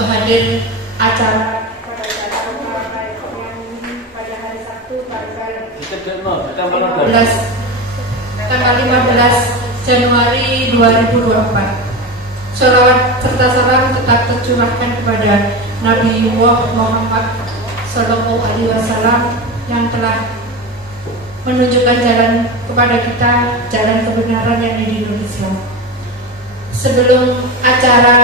untuk hadir acara pada hari Sabtu tanggal 15 Januari 2024. Sholawat serta salam tetap tercurahkan kepada Nabi Muhammad Sallallahu Alaihi Wasallam yang telah menunjukkan jalan kepada kita, jalan kebenaran yang di Indonesia. Sebelum acara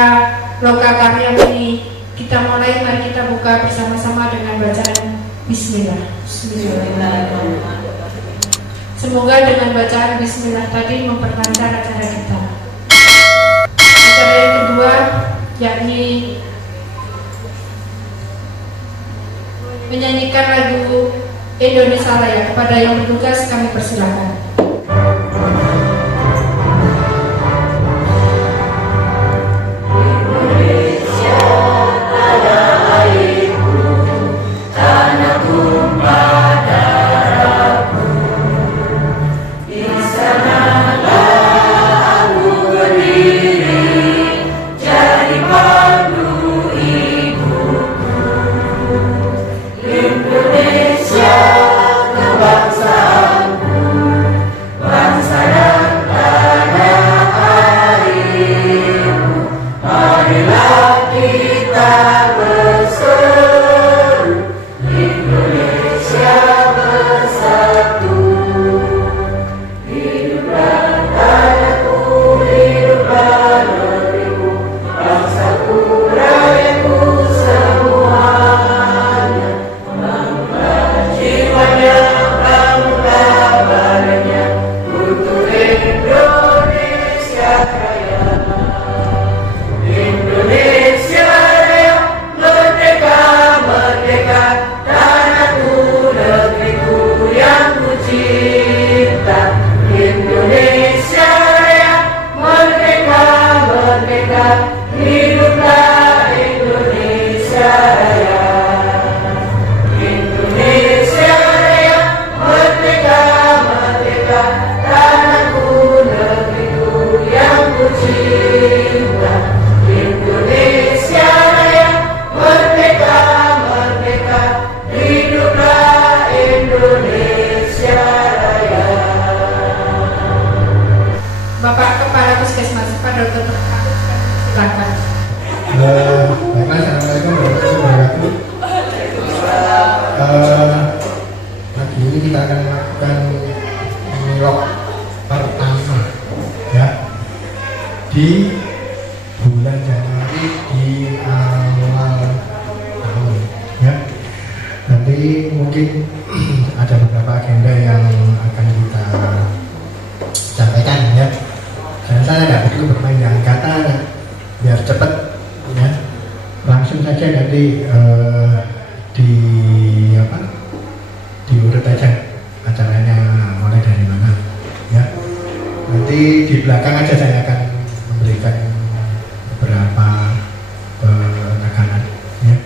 Loka Karya ini kita mulai, mari kita buka bersama-sama dengan bacaan Bismillah. Bismillahirrahmanirrahim. Semoga dengan bacaan Bismillah tadi memperlancar acara kita. Acara yang kedua yakni menyanyikan lagu Indonesia Raya. Kepada yang bertugas kami persilakan. Di bulan Januari di awal tahun ya. Nanti mungkin ada beberapa agenda yang akan kita sampaikan ya. Dan saya tidak begitu bermain dengan kata biar cepat ya. Langsung saja nanti diurut aja acaranya mulai dari mana ya. Nanti di belakang aja saya akan memberikan beberapa penekanan ya.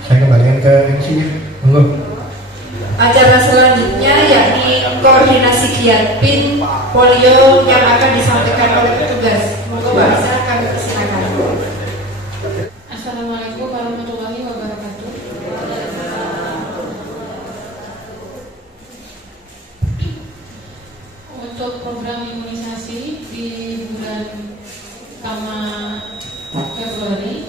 Saya kembalikan ke MC-nya. Monggo. Acara selanjutnya yakni koordinasi giat PIN polio yang akan disampaikan oleh petugas. Monggo Mbak Isa, kami persilakan. Assalamualaikum warahmatullahi wabarakatuh. Untuk program imunisasi di bulan Februari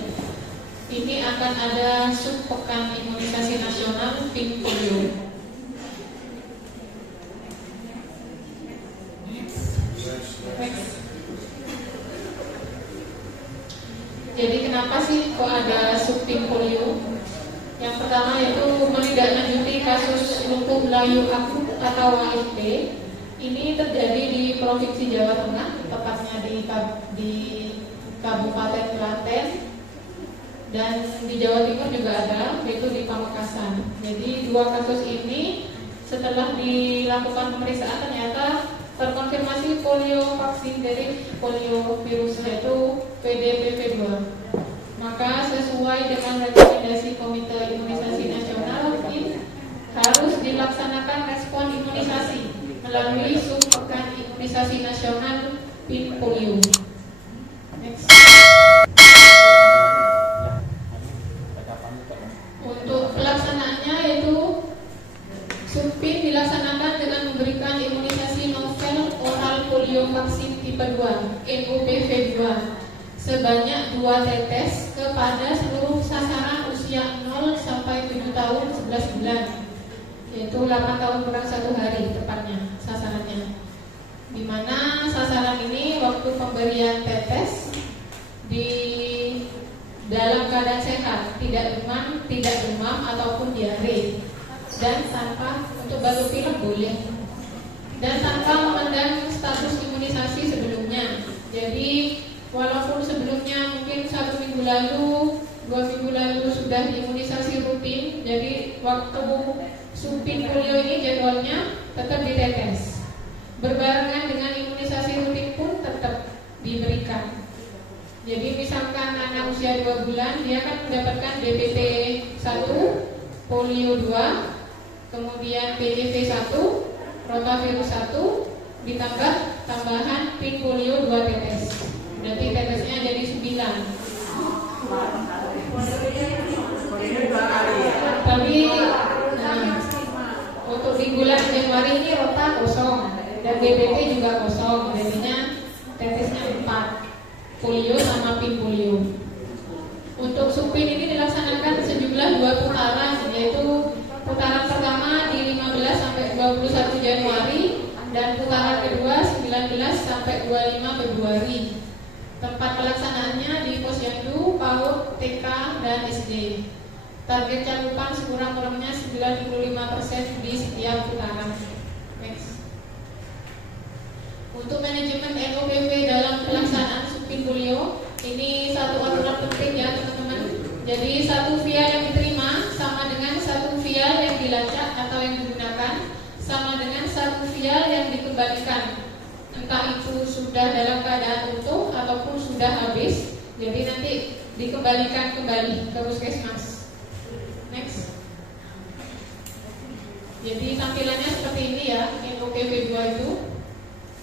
ini akan ada subpekan imunisasi nasional PIN polio. Jadi kenapa sih kok ada subpin polio? Yang pertama yaitu menindaklanjuti kasus lumpuh layu akut atau ALP. Ini terjadi di Provinsi Jawa Tengah, tepatnya di Kabupaten Klaten, dan di Jawa Timur juga ada, yaitu di Pamekasan. Jadi dua kasus ini setelah dilakukan pemeriksaan ternyata terkonfirmasi polio vaksin dari polio virus, yaitu PDPV2. Maka sesuai dengan rekomendasi Komite Imunisasi Nasional PIN, harus dilaksanakan respon imunisasi melalui subpekan imunisasi nasional PIN polio. Next. tetes kepada seluruh sasaran usia 0 sampai 7 tahun 11 bulan, yaitu 8 tahun kurang 1 hari tepatnya sasarannya. Di mana sasaran ini waktu pemberian tetes di dalam keadaan sehat, tidak demam ataupun diare, dan tanpa untuk batuk pilek boleh, dan tanpa memandang status imunisasi sebelumnya. Jadi walaupun sebelumnya mungkin 1 minggu lalu, 2 minggu lalu sudah imunisasi rutin, jadi waktu supin polio ini jadwalnya tetap ditetes. Berbarengan dengan imunisasi rutin pun tetap diberikan. Jadi misalkan anak usia 2 bulan, dia akan mendapatkan DPT 1, polio 2, kemudian PJV 1, rotavirus 1, ditambah tambahan pin polio 2 tetes. Berarti tetesnya jadi 9. Tapi untuk di bulan Januari ini rota kosong dan DPT juga kosong, jadinya tetesnya 4, polio sama pin polio. Untuk supin ini dilaksanakan sejumlah 2 putaran, yaitu putaran pertama di 15 sampai 21 Januari dan putaran kedua 19 sampai 25 Februari. Tempat pelaksanaannya di Posyandu, PAUD, TK, dan SD. Target cakupan sekurang-kurangnya 95% di setiap putaran. Next. Untuk manajemen NOPV dalam pelaksanaan supin polio, ini satu aturan penting ya teman-teman. Jadi 1 vial yang diterima sama dengan 1 vial yang dilacak atau yang digunakan, sama dengan 1 vial yang dikembalikan. Entah itu sudah dalam keadaan utuh ataupun sudah habis, jadi nanti dikembalikan kembali ke puskesmas. Next. Jadi tampilannya seperti ini ya, NOPV 2 itu.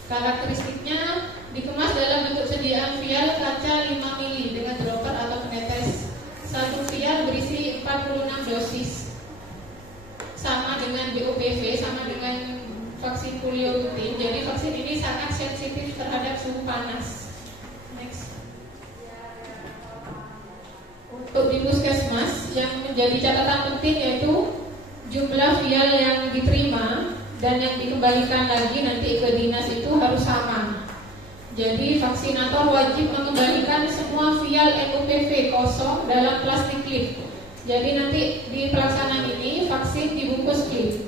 Karakteristiknya dikemas dalam bentuk sediaan vial kaca 5 mili dengan dropper atau penetes. 1 vial berisi 46 dosis. Sama dengan BOPV, sama dengan vaksin polio rutin. Jadi vaksin ini sangat sensitif terhadap suhu panas. Next. Untuk di puskesmas yang menjadi catatan penting yaitu jumlah vial yang diterima dan yang dikembalikan lagi nanti ke dinas itu harus sama. Jadi vaksinator wajib mengembalikan semua vial NOPV kosong dalam plastik klip. Jadi nanti di pelaksanaan ini vaksin dibungkus klip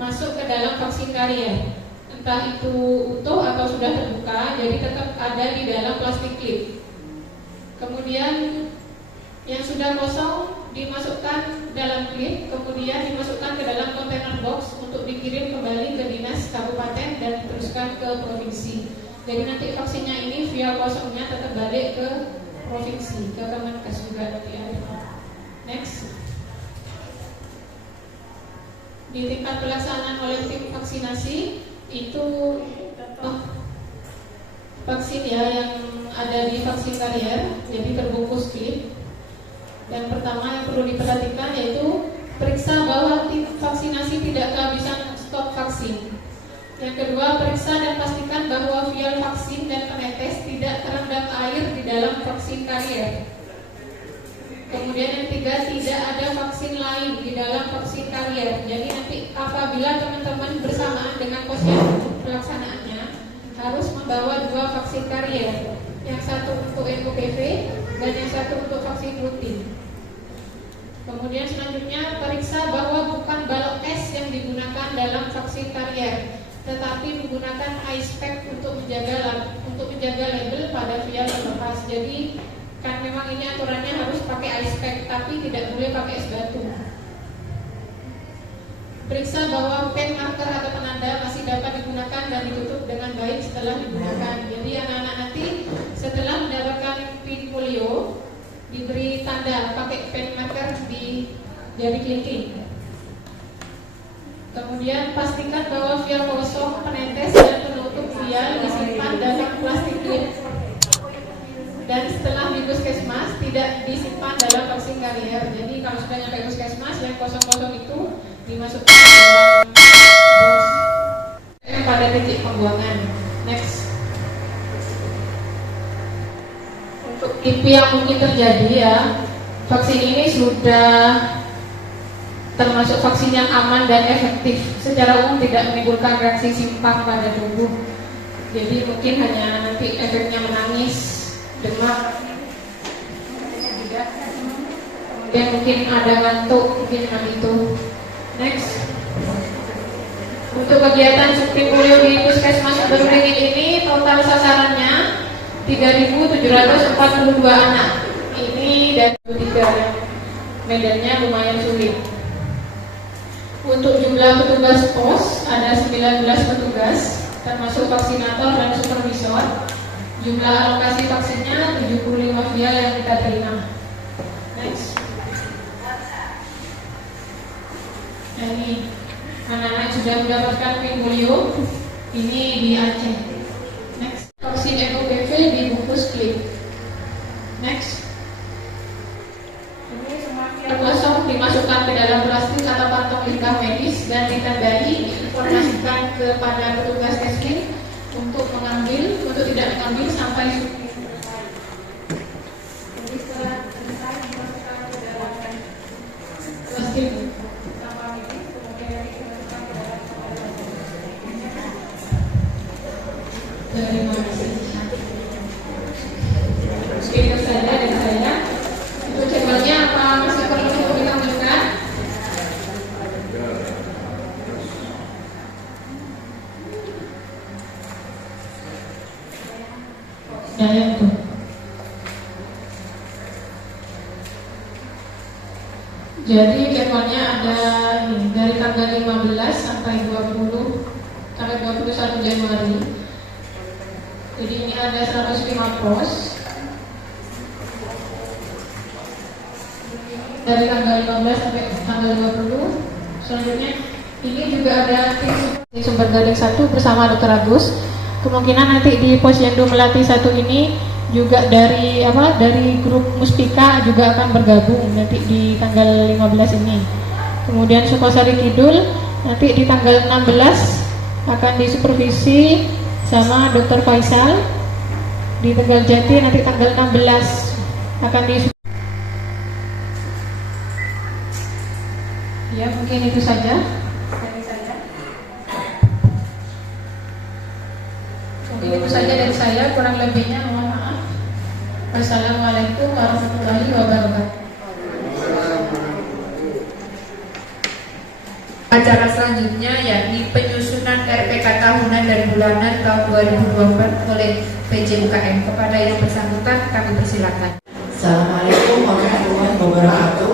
masuk ke dalam vaksin karier, entah itu utuh atau sudah terbuka, jadi tetap ada di dalam plastik klip. Kemudian yang sudah kosong dimasukkan dalam klip, kemudian dimasukkan ke dalam kontainer box untuk dikirim kembali ke dinas kabupaten dan diteruskan ke provinsi. Jadi nanti vaksinnya ini via kosongnya tetap balik ke provinsi, ke Kemenkes juga nanti ada. Next. Di tingkat pelaksanaan oleh tim vaksinasi itu vaksin ya yang ada di vaksin karier, jadi terbungkus klip. Yang pertama yang perlu diperhatikan yaitu periksa bahwa tim vaksinasi tidak kehabisan stok vaksin. Yang kedua, periksa dan pastikan bahwa vial vaksin dan penetes tidak terendam air di dalam vaksin karier. Kemudian yang ketiga, tidak ada vaksin lain di dalam vaksin karier. Jadi nanti apabila teman-teman bersamaan dengan posyandu pelaksanaannya harus membawa 2 vaksin karier, yang satu untuk NOPV dan yang satu untuk vaksin rutin. Kemudian selanjutnya periksa bahwa bukan balok S yang digunakan dalam vaksin karier, tetapi menggunakan ice pack untuk menjaga label pada vial terlepas. Jadi kan memang ini aturannya harus pakai ice pack, tapi tidak boleh pakai es batu. Periksa bahwa pen marker atau penanda masih dapat digunakan dan ditutup dengan baik setelah digunakan. Jadi anak-anak nanti setelah mendapatkan pin polio diberi tanda pakai pen marker di jari kelingking. Kemudian pastikan bahwa vial kosong, penetes dan penutup vial disimpan dalam plastik klip. Dan setelah di puskesmas tidak disimpan dalam vaksin karier. Jadi kalau sudah nyampe puskesmas yang kosong-kosong itu dimasukkan ke dalam box pada titik pembuangan. Next. Untuk IP yang mungkin terjadi ya, vaksin ini sudah termasuk vaksin yang aman dan efektif. Secara umum tidak menimbulkan reaksi simpang pada tubuh. Jadi mungkin hanya nanti efeknya menangis, demam, kemudian mungkin ada ngantuk, mungkin cuma itu. Next. Untuk kegiatan subsidi polio di Puskesmas Beringin ini total sasarannya 3.742 anak. Ini dari 3, medannya lumayan sulit. Untuk jumlah petugas pos ada 19 petugas, termasuk vaksinator dan supervisor. Jumlah alokasi vaksinnya 75 vial yang kita terima. Next. Nah, ini anak-anak sudah mendapatkan pin polio. Ini di Aceh. Next. Vaksin MOPV dibungkus klip. Next. Ini semua vial kosong dimasukkan ke dalam plastik atau kantong limbah medis dan ditandai, diinformasikan kepada petugas testing untuk tidak mengambil sampai subsidi selesai. Jadi setelah selesai dimasukkan ke dalam plastik tanpa medis, kemudian dimasukkan ke dalam terima kasih. Sekian saja dari saya. Untuk jadwalnya apa masih perlu untuk ditambahkan? Saya itu. Jadi jadwalnya ada ini, dari tanggal 15 sampai 21 Januari. Jadi ini ada 105 pos. Dari tanggal 15 sampai tanggal 20. Selanjutnya ini juga ada tim Sumber Gading 1 bersama Dr. Agus. Kemungkinan nanti di Posyandu Melati 1 ini juga dari grup Muspika juga akan bergabung nanti di tanggal 15 ini. Kemudian Sukosari Kidul nanti di tanggal 16 akan disupervisi sama Dr. Faisal. Di Tegal Jati nanti tanggal 16 akan Ya, mungkin itu saja dari saya. Mungkin itu saja dari saya, kurang lebihnya mohon maaf. Wassalamualaikum warahmatullahi wabarakatuh. Acara selanjutnya yakni penyusunan RPK tahunan dan bulanan tahun 2024 oleh PJ-UKM. Kepada yang bersangkutan kami persilakan. Assalamualaikum warahmatullahi wabarakatuh.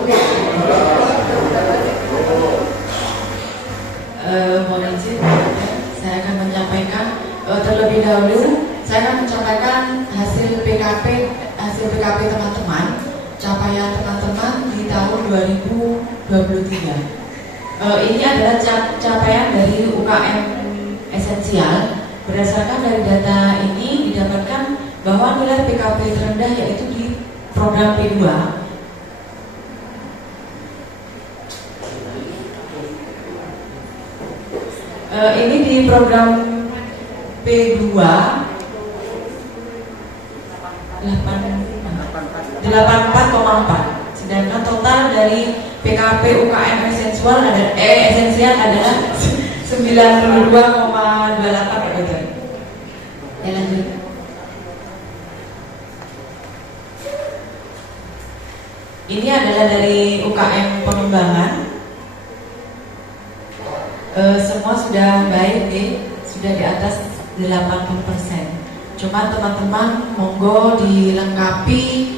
Mohon izin, saya akan menyampaikan terlebih dahulu. Saya akan menyampaikan hasil PKP teman-teman, capaian teman-teman di tahun 2023. Ini adalah capaian dari UKM esensial. Berdasarkan dari data ini didapatkan bahwa nilai PKP terendah yaitu di program P2. Ini di program P2 84,4. Sedangkan total dari PKP UKM esensial adalah 92,28%. Ya, lanjut. Ini adalah dari UKM pengembangan. Semua sudah baik, sudah di atas 80%. Cuma teman-teman monggo dilengkapi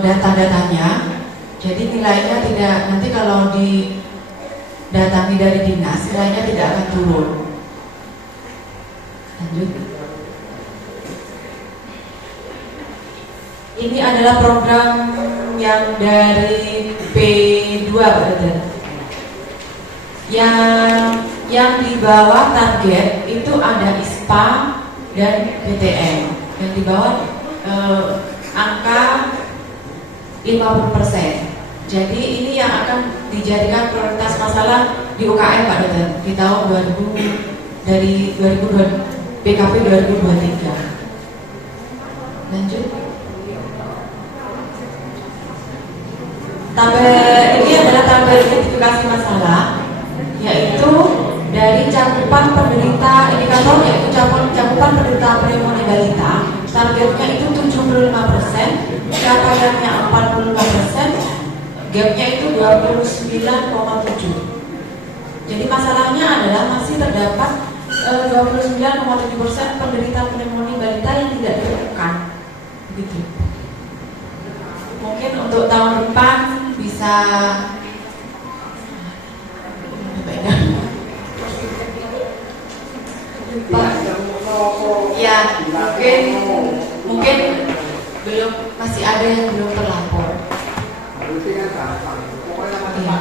data-datanya. Jadi nilainya tidak, nanti kalau didatangi dari dinas nilainya tidak akan turun. Lanjut. Ini adalah program yang dari P2 berarti. Yang di bawah target itu ada ISPA dan PTN. Yang di bawah angka 50%. Jadi ini yang akan dijadikan prioritas masalah di UKM Pak Dokter di tahun 2020 PKP 2023. Lanjut. Tabel ini adalah tabel identifikasi masalah, yaitu dari cakupan penderita indikator, yaitu cakupan penderita pneumonia balita. Targetnya itu 75%, capaiannya 45%, gapnya itu 29,7. Jadi masalahnya adalah masih terdapat 29,7% penderita pneumonia balita yang tidak ditemukan. Begitu. Mungkin untuk tahun depan bisa ya, mungkin belum, masih ada yang belum terlapor. Ya.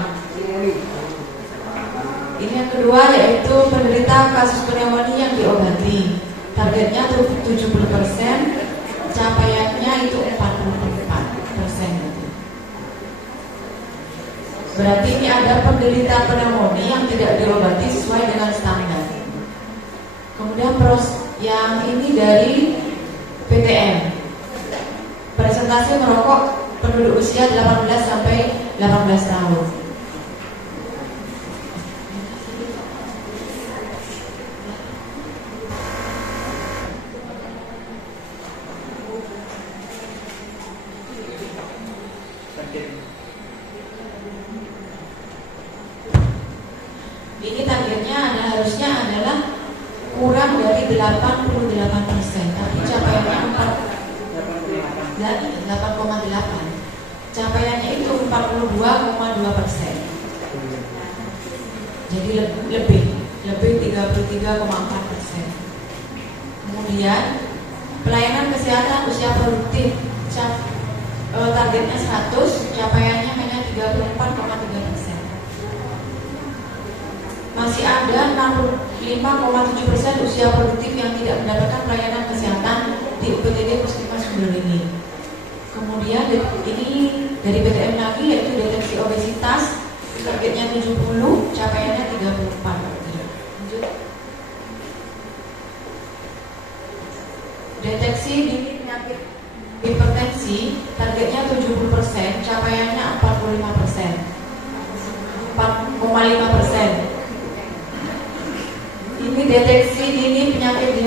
Ini yang kedua, yaitu penderita kasus pneumonia yang diobati. Targetnya 70%, capaiannya itu 44%. Berarti ini ada penderita pneumonia yang tidak diobati sesuai dengan standar. Kemudian yang ini dari PTM, presentasi merokok penduduk usia 18 sampai 18 tahun. Ini targetnya harusnya adalah kurang dari 88%, tapi capaiannya 8,8. Capaiannya itu 42,2%. Jadi lebih 33,4%. Kemudian pelayanan kesehatan usia produktif, targetnya 100, capaiannya hanya 34,3%. Masih ada 65,7% usia produktif yang tidak mendapatkan pelayanan kesehatan di UPTD Puskesmas Sumber ini. Kemudian ini dari PTM lagi, yaitu deteksi obesitas, targetnya 70, capaiannya 34. Lanjut. Deteksi dini penyakit hipertensi, targetnya 70%, capaiannya 4,5%. Ini deteksi dini penyakit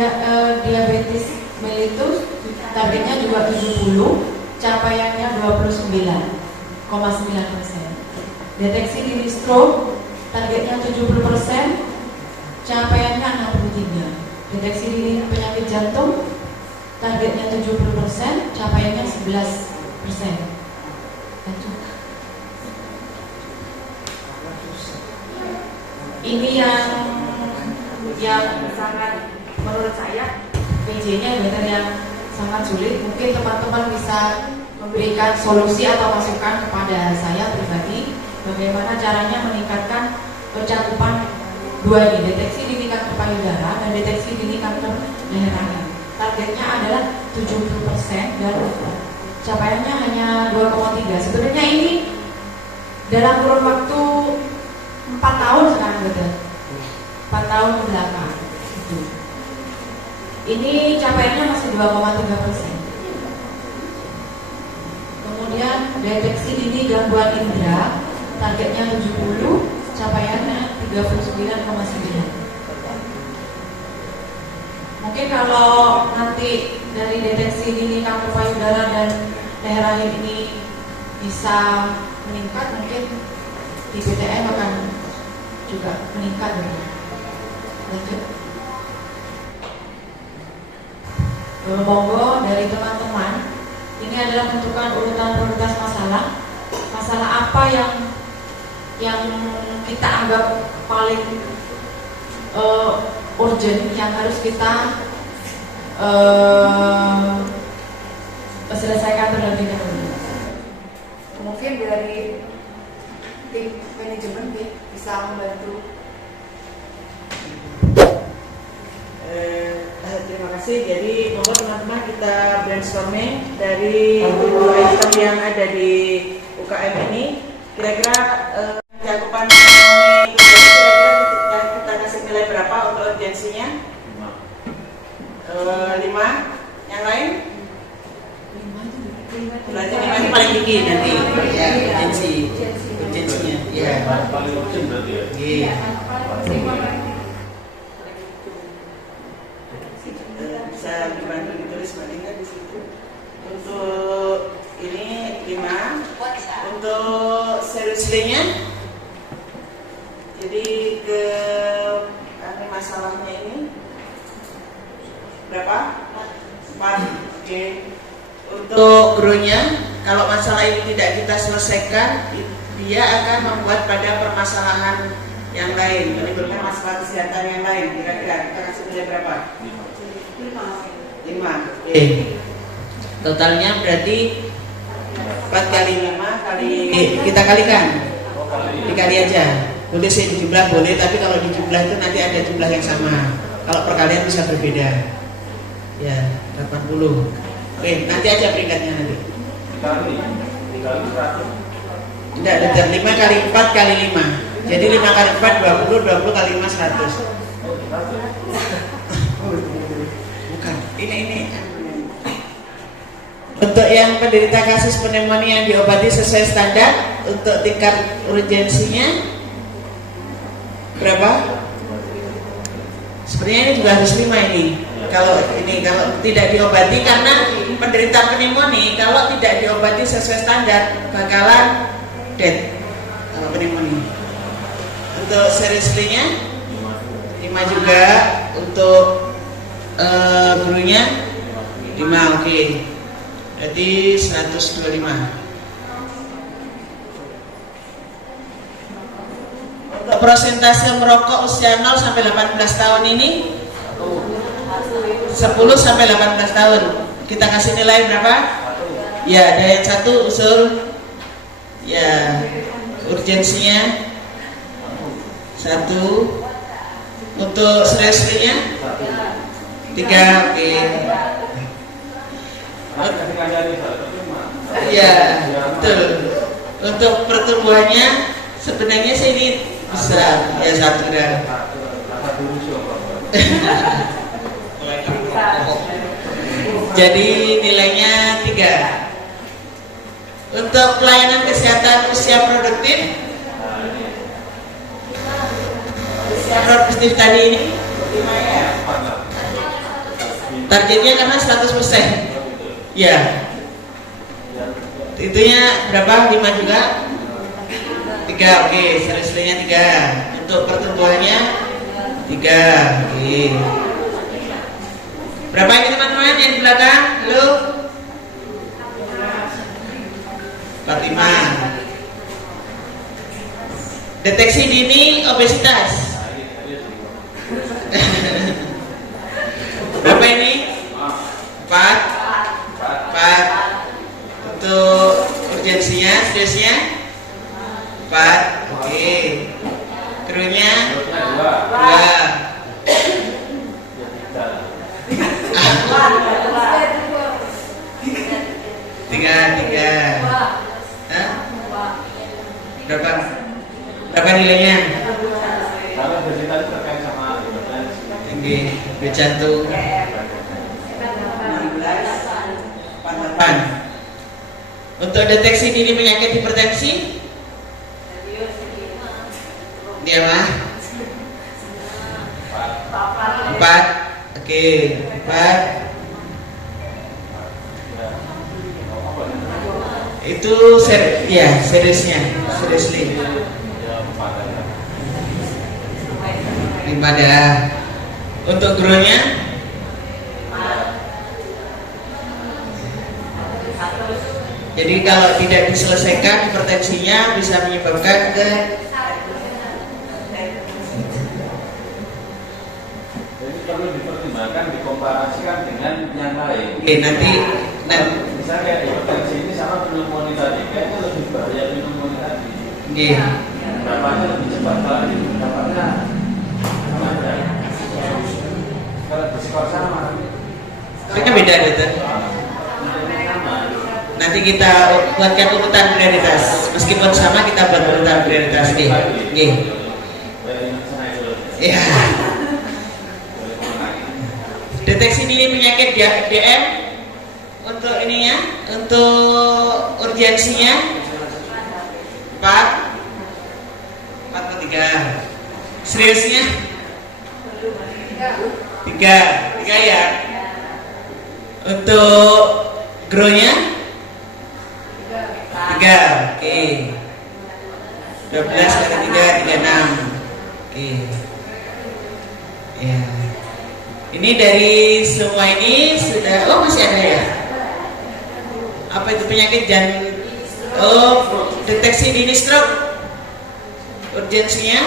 diabetes mellitus, targetnya juga 70, capaiannya 29,9%. Deteksi dini stroke, targetnya 70%, capaiannya 63. Deteksi dini penyakit jantung, targetnya 70%, capaiannya 11%. Ini yang sangat, menurut saya PJ-nya benar yang sangat sulit. Mungkin teman-teman bisa memberikan solusi atau masukan kepada saya pribadi bagaimana caranya meningkatkan cakupan dua ini, deteksi dini kanker payudara dan deteksi dini kanker leher rahim. Targetnya adalah 70% dan capaiannya hanya 2,3. Sebenarnya ini dalam kurun waktu 4 tahun sekarang, betul, 4 tahun ke belakang. Ini capaiannya masih 2,3%. Kemudian deteksi dini gangguan indera, targetnya 70, capaiannya 39,9. Mungkin kalau nanti dari deteksi dini kanker payudara dan leher rahim ini bisa meningkat, mungkin di PTM akan juga meningkat. Lanjut. Monggo dari teman-teman, ini adalah menentukan urutan prioritas masalah. Masalah apa yang kita anggap paling urgent, yang harus kita selesaikan terlebih dahulu. Mungkin dari tim manajemen bisa membantu. Terima kasih. Jadi monggo teman-teman kita brainstorming dari dua item yang ada di UKM ini. Kira-kira cakupan ini kira-kira kita kasih nilai berapa untuk urgensinya? 5. Yang lain? 5 itu. itu paling tinggi nanti ya urgensinya ya. Paling urgent berarti ya. Iya. Bisa dibantu ditulis paling kan di situ. Untuk ini 5. Untuk seriously-nya, jadi ke masalahnya ini berapa? 4. Oke. Untuk gurunya, kalau masalah ini tidak kita selesaikan, dia akan membuat pada permasalahan yang lain, menimbulkan masalah kesehatan yang lain. Kira-kira kita kasih nilai berapa? 5. Oke. Totalnya berarti 4 kali 5 kali kita kalikan. Dikali aja. Boleh sih dijumlah boleh, tapi kalau dijumlah itu nanti ada jumlah yang sama. Kalau perkalian bisa berbeda. Ya, 80. Oke, nanti aja peringkatnya nanti. Dikali 100. Tidak, ada 5 kali 4 kali 5. Jadi 5 kali 4 20, 20 kali 5 100. Bukan, ini. Untuk yang penderita kasus pneumonia yang diobati sesuai standar, untuk tingkat urgensinya berapa? Sebenarnya ini juga harus 5 ini. Kalau tidak diobati, karena penderita pneumonia kalau tidak diobati sesuai standar bakalan dead kalau pneumonia. Untuk seriously-nya 5 juga. Untuk gurunya 5. Oke. Berarti 125. Untuk persentase merokok usia 0 sampai 18 tahun ini 10 sampai 18 tahun. Kita kasih nilai berapa? Ya, ada yang 1 usul. Ya, urgensinya 1. Untuk seriously-nya 3. Oke. Iya, betul. Untuk pertumbuhannya sebenarnya sih ini besar, ya 1 gram. Jadi nilainya 3. Untuk pelayanan kesehatan usia produktif, tadi ini targetnya karena 100%. Ya, itunya berapa? 5 juga? 3. Oke, seriously-nya 3. Untuk pertumbuhannya 3. Oke. Berapa ini teman-teman yang di belakang? Halo? 45. Deteksi dini obesitas. Berapa ini? 4. Untuk urgensinya, seriusnya 4. Oke. Krunya 2. 3. Berapa nilainya? Kalau obesitas terkait sama hipertensi. Tinggi jantung 16. 8. Untuk deteksi dini penyakit hipertensi, dia mah 4. Oke, 4. Itu seriously. 5 dah. Untuk gurunya jadi kalau tidak diselesaikan hipertensinya bisa menyebabkan ke Jadi perlu dipertimbangkan, dikomparasikan dengan yang lain. Oke, nanti Misalnya kayak hipertensi ini sama pneumonia tadi, kayaknya lebih bahaya pneumonia tadi. Dampaknya lebih cepat lagi, dampaknya sama aja. Kalau bersifat sama, mereka beda data. Nanti kita buatkan urutan prioritas. Meskipun sama, kita buat urutan prioritas. Ya. Deteksi dini penyakit DM untuk ininya, untuk urgensinya 4 seriusnya 3 ya. Untuk grow-nya 3. Oke. 12 kali 3 36. Oke. Ya. Ini dari semua ini sudah, oh masih ada ya? Apa itu penyakit deteksi dini stroke. Urgensinya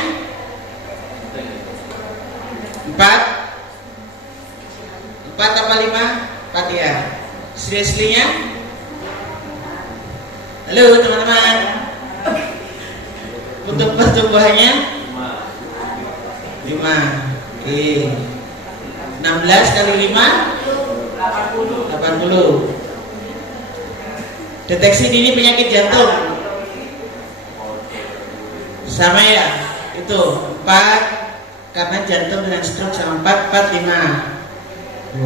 4 apa 5? 4 ya. Seriously-nya? Halo teman-teman. Untuk pertumbuhannya 5. Oke. 16 kali 5 80. Deteksi dini penyakit jantung sama ya, itu 4 karena jantung dengan stroke sama 4 5.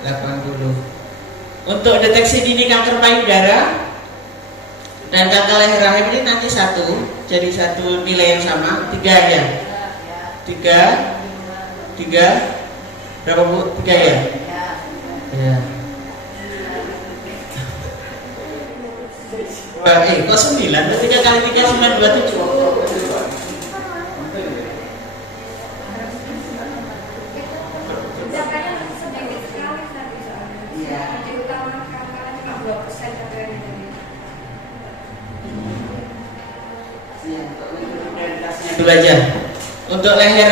80. Untuk deteksi dini kanker payudara dan kanker leher rahim ini nanti jadi satu nilai yang sama, 3 ya. 3 berapa Bu? 3 ya? Ya. Kok 9? 3 kali 3 9 27. Itu aja. Untuk leher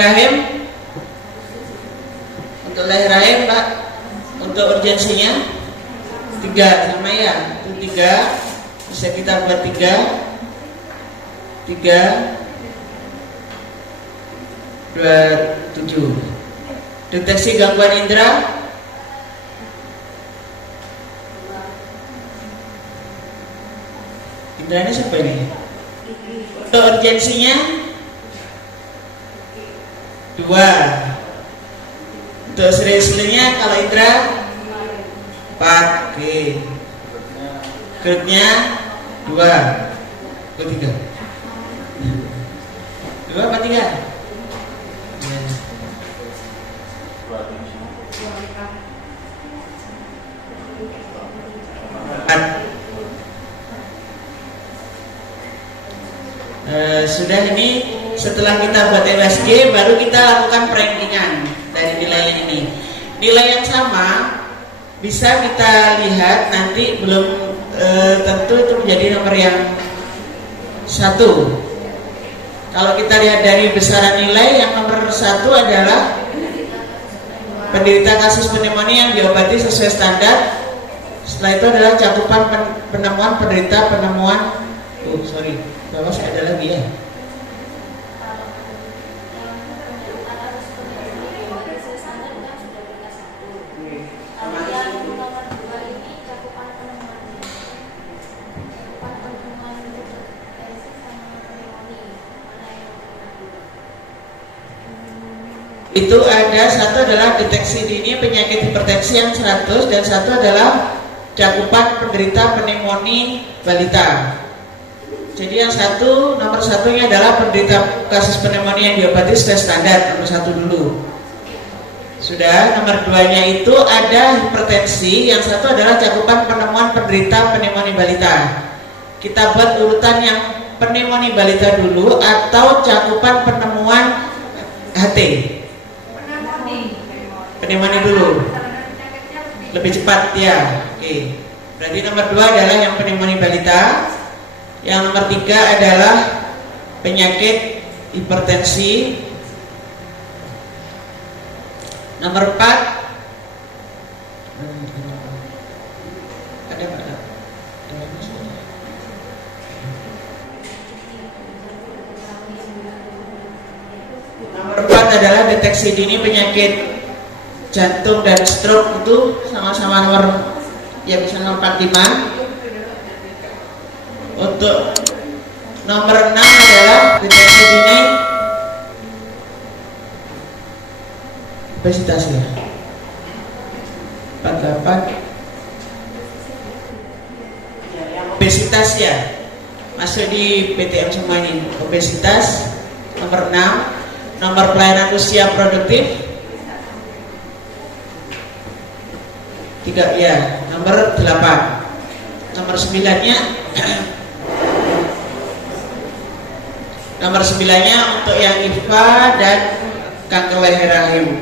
rahim Pak, untuk urgensinya 3 sama ya. Itu 3 bisa kita buat 3 27. Deteksi gangguan indera ini siapa ini? Untuk urgensinya 2. Untuk seriously-nya kalau indera 4. Oke. Grupnya 2 3. 2 apa 3? Sudah ini setelah kita buat MSG baru kita lakukan perankingan dari nilai ini. Nilai yang sama bisa kita lihat nanti, belum tentu itu menjadi nomor yang 1. Kalau kita lihat dari besaran nilai, yang nomor 1 adalah penderita kasus pneumonia yang diobati sesuai standar. Setelah itu adalah cakupan penemuan penderita masih ada lagi ya. Itu ada, satu adalah deteksi dini penyakit hipertensi yang 100 dan satu adalah cakupan penderita pneumonia balita. Jadi yang nomor satunya adalah penderita kasus pneumonia yang diobati sesuai standar, nomor 1 dulu. Sudah, nomor 2-nya itu ada hipertensi, yang satu adalah cakupan penemuan penderita pneumonia balita. Kita buat urutan yang pneumonia balita dulu atau cakupan penemuan HT. Pneumonia dulu. Lebih cepat ya. Oke. Berarti nomor 2 adalah yang pneumonia balita. Yang nomor 3 adalah penyakit hipertensi. Nomor 4 ada Pak? Nomor 4 adalah deteksi dini penyakit jantung dan stroke, itu sama-sama nomor ya, bisa nomor 45. Untuk nomor 6 adalah deteksi dini obesitas ya, 48. obesitas ya, masuk di PTM semua ini. Obesitas nomor 6, nomor pelayanan usia produktif 3 ya, nomor 8. Nomor 9-nya nomor 9-nya untuk yang IFA dan kanker leher rahim.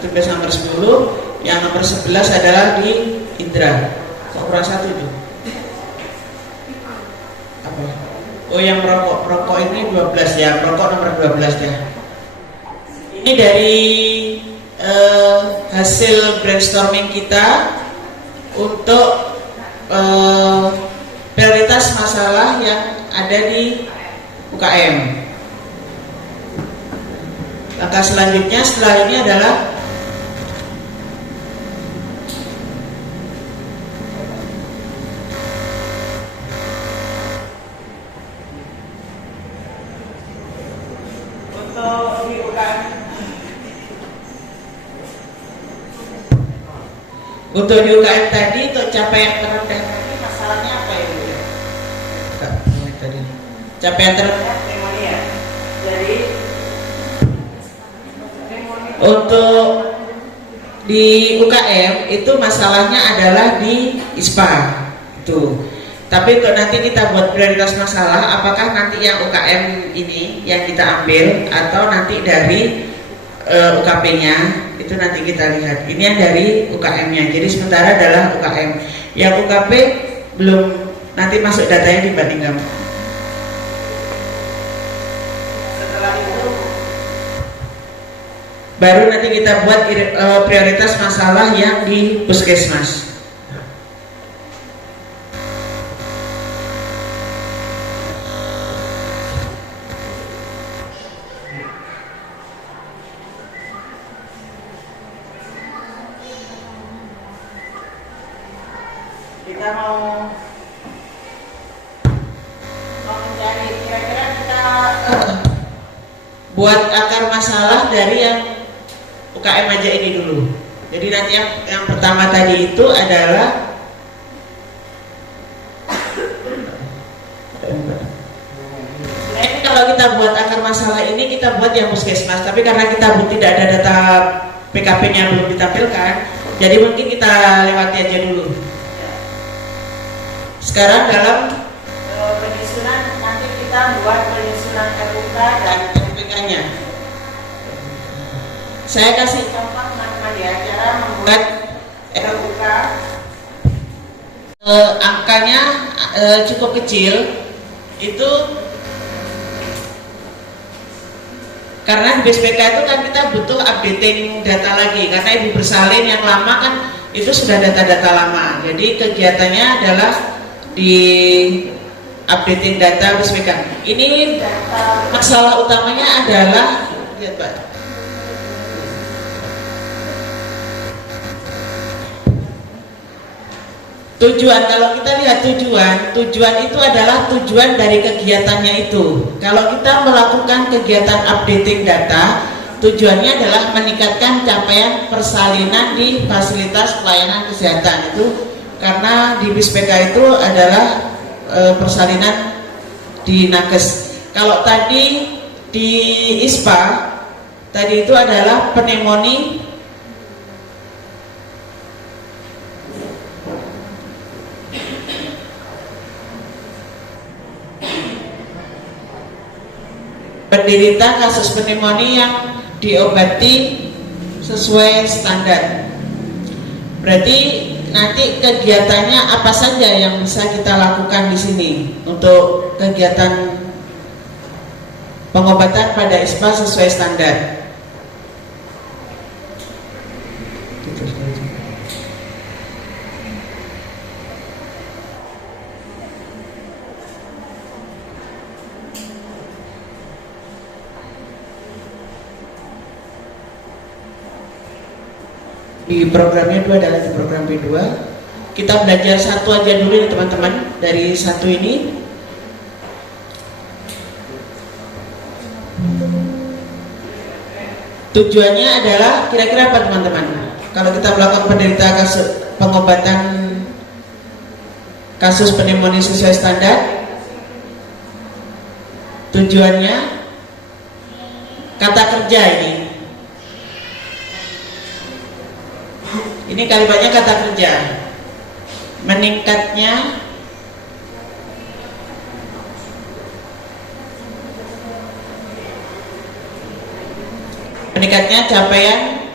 Itu biasa nomor 10. Yang nomor 11 adalah di Indra. Kok kurang 1 itu? Apa? Oh, yang merokok ini 12 ya, merokok nomor 12 ya. Ini dari hasil brainstorming kita untuk prioritas masalah yang ada di UKM. Langkah selanjutnya setelah ini adalah untuk di UKM. Untuk di UKM tadi, untuk capaian terendah tadi masalahnya apa ya Bu? Tadi capaian terendah pneumonia. Jadi untuk di UKM itu masalahnya adalah di ISPA itu. Tapi untuk nanti kita buat prioritas masalah, apakah nanti yang UKM ini yang kita ambil atau nanti dari UKP-nya, itu nanti kita lihat. Ini yang dari UKM-nya. Jadi sementara adalah UKM. Yang UKP belum, nanti masuk datanya di Mbak Tinggam. Setelah itu baru nanti kita buat prioritas masalah yang di puskesmas. Kita mau mencari kira-kira kita buat akar masalah dari yang UKM aja ini dulu. Jadi nanti yang pertama tadi itu adalah kalau kita buat akar masalah ini kita buat yang puskesmas, tapi karena kita tidak ada data PKP-nya belum ditampilkan, jadi mungkin kita lewati aja dulu. Sekarang dalam penyusunan nanti kita buat penyusunan RUK dan RPK-nya. Saya kasih contoh teman-teman ya, cara membuat RUK. Angkanya cukup kecil, itu karena di BSPK itu kan kita butuh updating data lagi, karena Ibu bersalin yang lama kan itu sudah data-data lama. Jadi kegiatannya adalah di updating data BSPK. Ini masalah utamanya adalah, lihat Pak, tujuan. Kalau kita lihat tujuan itu adalah tujuan dari kegiatannya itu. Kalau kita melakukan kegiatan updating data, tujuannya adalah meningkatkan capaian persalinan di fasilitas pelayanan kesehatan itu. Karena di BSPK itu adalah persalinan di nakes. Kalau tadi di ISPA tadi itu adalah pneumonia penderita kasus pneumonia yang diobati sesuai standar. Berarti nanti kegiatannya apa saja yang bisa kita lakukan di sini untuk kegiatan pengobatan pada ISPA sesuai standar. Di programnya itu adalah di program B2. Kita belajar satu aja dulu nih teman-teman, dari satu ini. Tujuannya adalah kira-kira apa teman-teman? Kalau kita melakukan penderita kasus pengobatan kasus pneumonia sesuai standar. Tujuannya kata kerja ini kalimatnya kata kerja. Meningkatnya capaian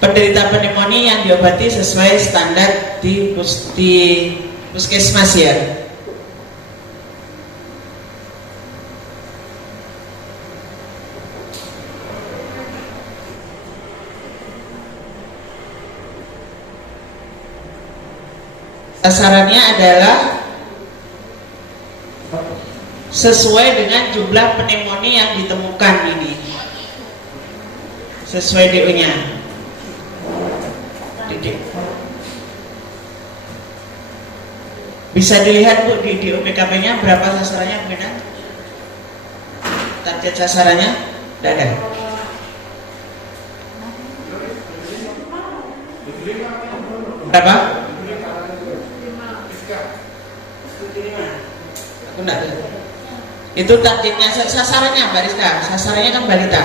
penderita pneumonia yang diobati sesuai standar di puskesmas ya. Sasarannya adalah sesuai dengan jumlah pneumonia yang ditemukan ini, sesuai DO-nya. Bisa dilihat Bu di DO-PKP-nya berapa sasarannya, Bu Ina? Target sasarannya tidak ada. Berapa? Aku enggak tahu. Itu targetnya, sasarannya Mbak Rizka. Sasarannya kan balita.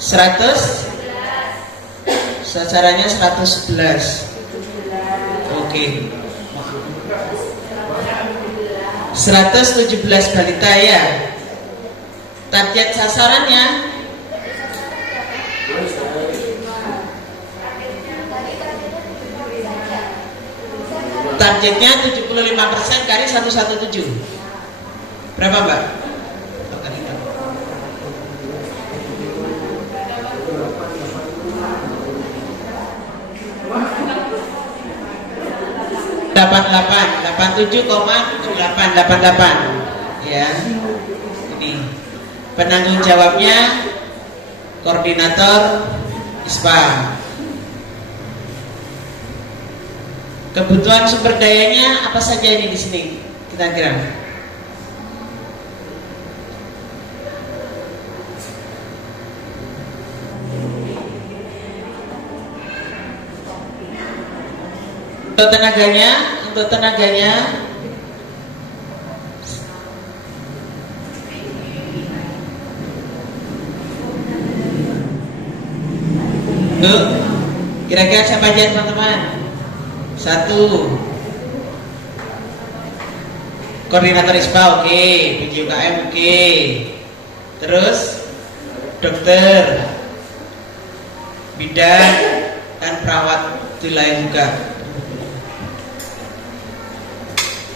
100. Sasarannya 111. Oke. 117 balita ya. Target sasarannya targetnya 75% kali 117. Berapa Mbak? Delapan 87,88 ya. Ini penanggung jawabnya koordinator ISPA. Kebutuhan sumber dayanya apa saja ini di sini kita kira? Untuk tenaganya kira-kira siapa aja teman-teman? 1 koordinator ISPA oke, PJUKM oke. Terus dokter, bidan dan perawat wilayah juga.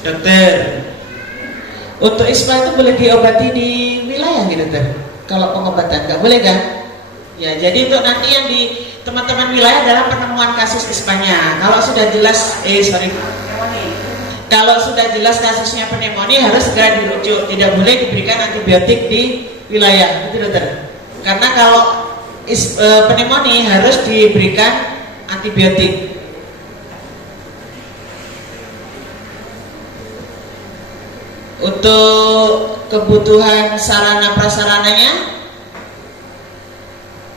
Dokter, untuk ISPA itu boleh diobati di wilayah gitu dokter? Kalau pengobatan nggak boleh kan? Ya, jadi untuk nanti yang di teman-teman wilayah adalah penemuan kasus ISPA-nya. Kalau sudah jelas, kalau sudah jelas kasusnya pneumonia harus segera dirujuk. Tidak boleh diberikan antibiotik di wilayah, itu dokter. Karena kalau pneumonia harus diberikan antibiotik. Untuk kebutuhan sarana prasarananya,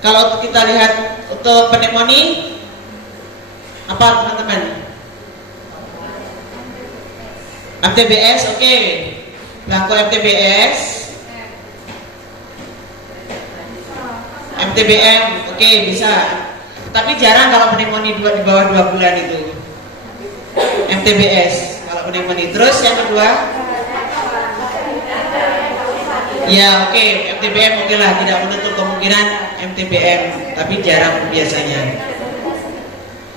kalau kita lihat untuk pneumonia apa teman-teman? MTBS oke. Belangko MTBS, MTBM oke, bisa. Tapi jarang kalau pneumonia di bawah 2 bulan itu. MTBS kalau pneumonia. Terus yang kedua, ya oke, MTBM oke lah, tidak menutup kemungkinan MTBM, tapi jarang biasanya.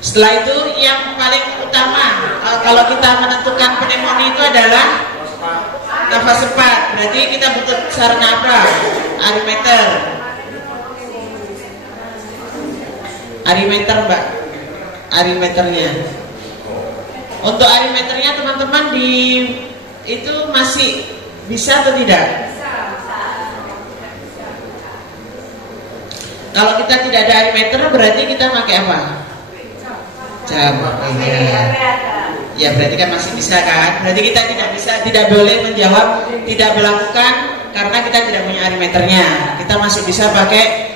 Setelah itu yang paling utama kalau kita menentukan pneumonia itu adalah nafas cepat. Berarti kita butuh sarana apa? Arimeter. Arimeter Mbak, arimeternya. Untuk arimeternya teman-teman itu masih bisa atau tidak? Kalau kita tidak ada arimeter berarti kita pakai apa? Jam. Ya berarti kan masih bisa kan? Berarti kita tidak boleh menjawab tidak melakukan karena kita tidak punya arimeternya. Kita masih bisa pakai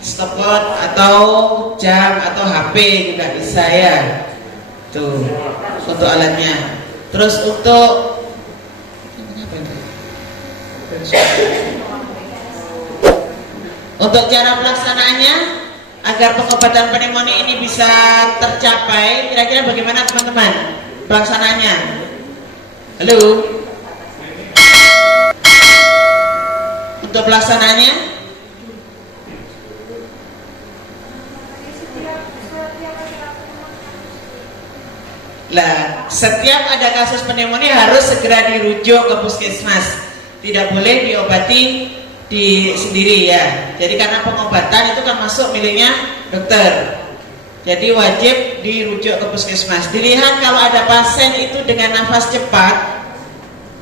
stopwatch atau jam atau HP juga bisa ya. Tuh untuk alatnya. Terus untuk cara pelaksanaannya agar pengobatan pneumonia ini bisa tercapai, kira-kira bagaimana teman-teman pelaksanaannya? Halo? Untuk pelaksanaannya? Lah, setiap ada kasus pneumonia harus segera dirujuk ke puskesmas. Tidak boleh diobati di sendiri ya. Jadi karena pengobatan itu kan masuk miliknya dokter. Jadi wajib dirujuk ke puskesmas. Dilihat kalau ada pasien itu dengan nafas cepat.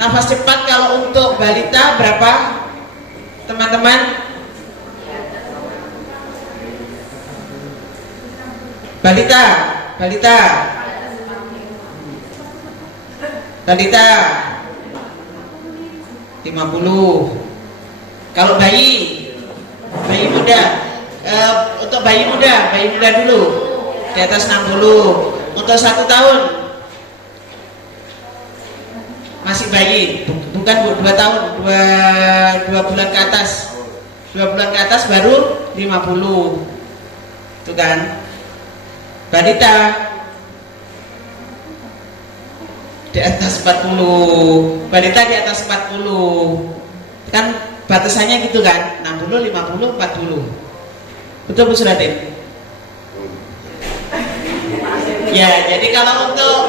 Nafas cepat kalau untuk balita berapa? Teman-teman? Balita 50. Kalau bayi muda, untuk bayi muda dulu di atas 60. Untuk 1 tahun masih bayi, bukan 2 tahun, 2 bulan ke atas. 2 bulan ke atas baru 50. Itu kan. Balita di atas 40, balita di atas 40 kan batasannya gitu kan, 60, 50, 40. Betul Bu Suratin? Ya, jadi kalau untuk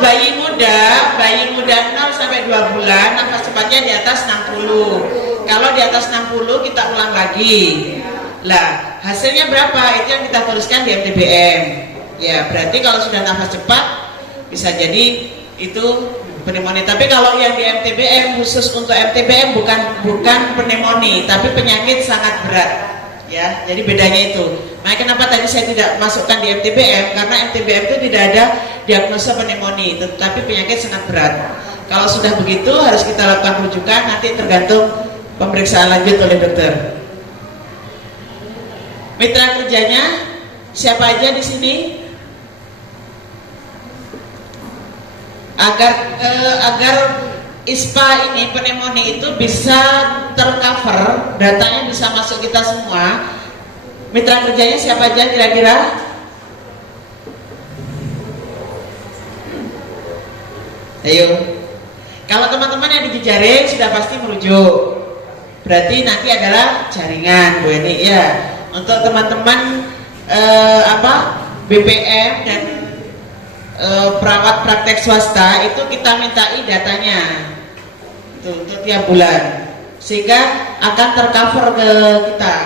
bayi muda 0 sampai 2 bulan nafas cepatnya di atas 60. Kalau di atas 60 kita ulang lagi. Lah, hasilnya berapa? Itu yang kita tuliskan di MTBM. Ya, berarti kalau sudah nafas cepat bisa jadi itu pneumonia. Tapi kalau yang di MTBM, khusus untuk MTBM bukan pneumonia, tapi penyakit sangat berat. Ya, jadi bedanya itu. Makanya kenapa tadi saya tidak masukkan di MTBM, karena MTBM itu tidak ada diagnosa pneumonia, tetapi penyakit sangat berat. Kalau sudah begitu harus kita lakukan rujukan, nanti tergantung pemeriksaan lanjut oleh dokter. Mitra kerjanya siapa aja di sini? Agar ISPA ini pneumonia itu bisa tercover, datanya bisa masuk kita semua. Mitra kerjanya siapa aja kira-kira? Ayo. Kalau teman-teman yang di Jejaring sudah pasti merujuk. Berarti nanti adalah jaringan Bu Eni ya. Untuk teman-teman BPM dan perawat praktek swasta itu kita mintai datanya untuk tiap bulan sehingga akan tercover ke kita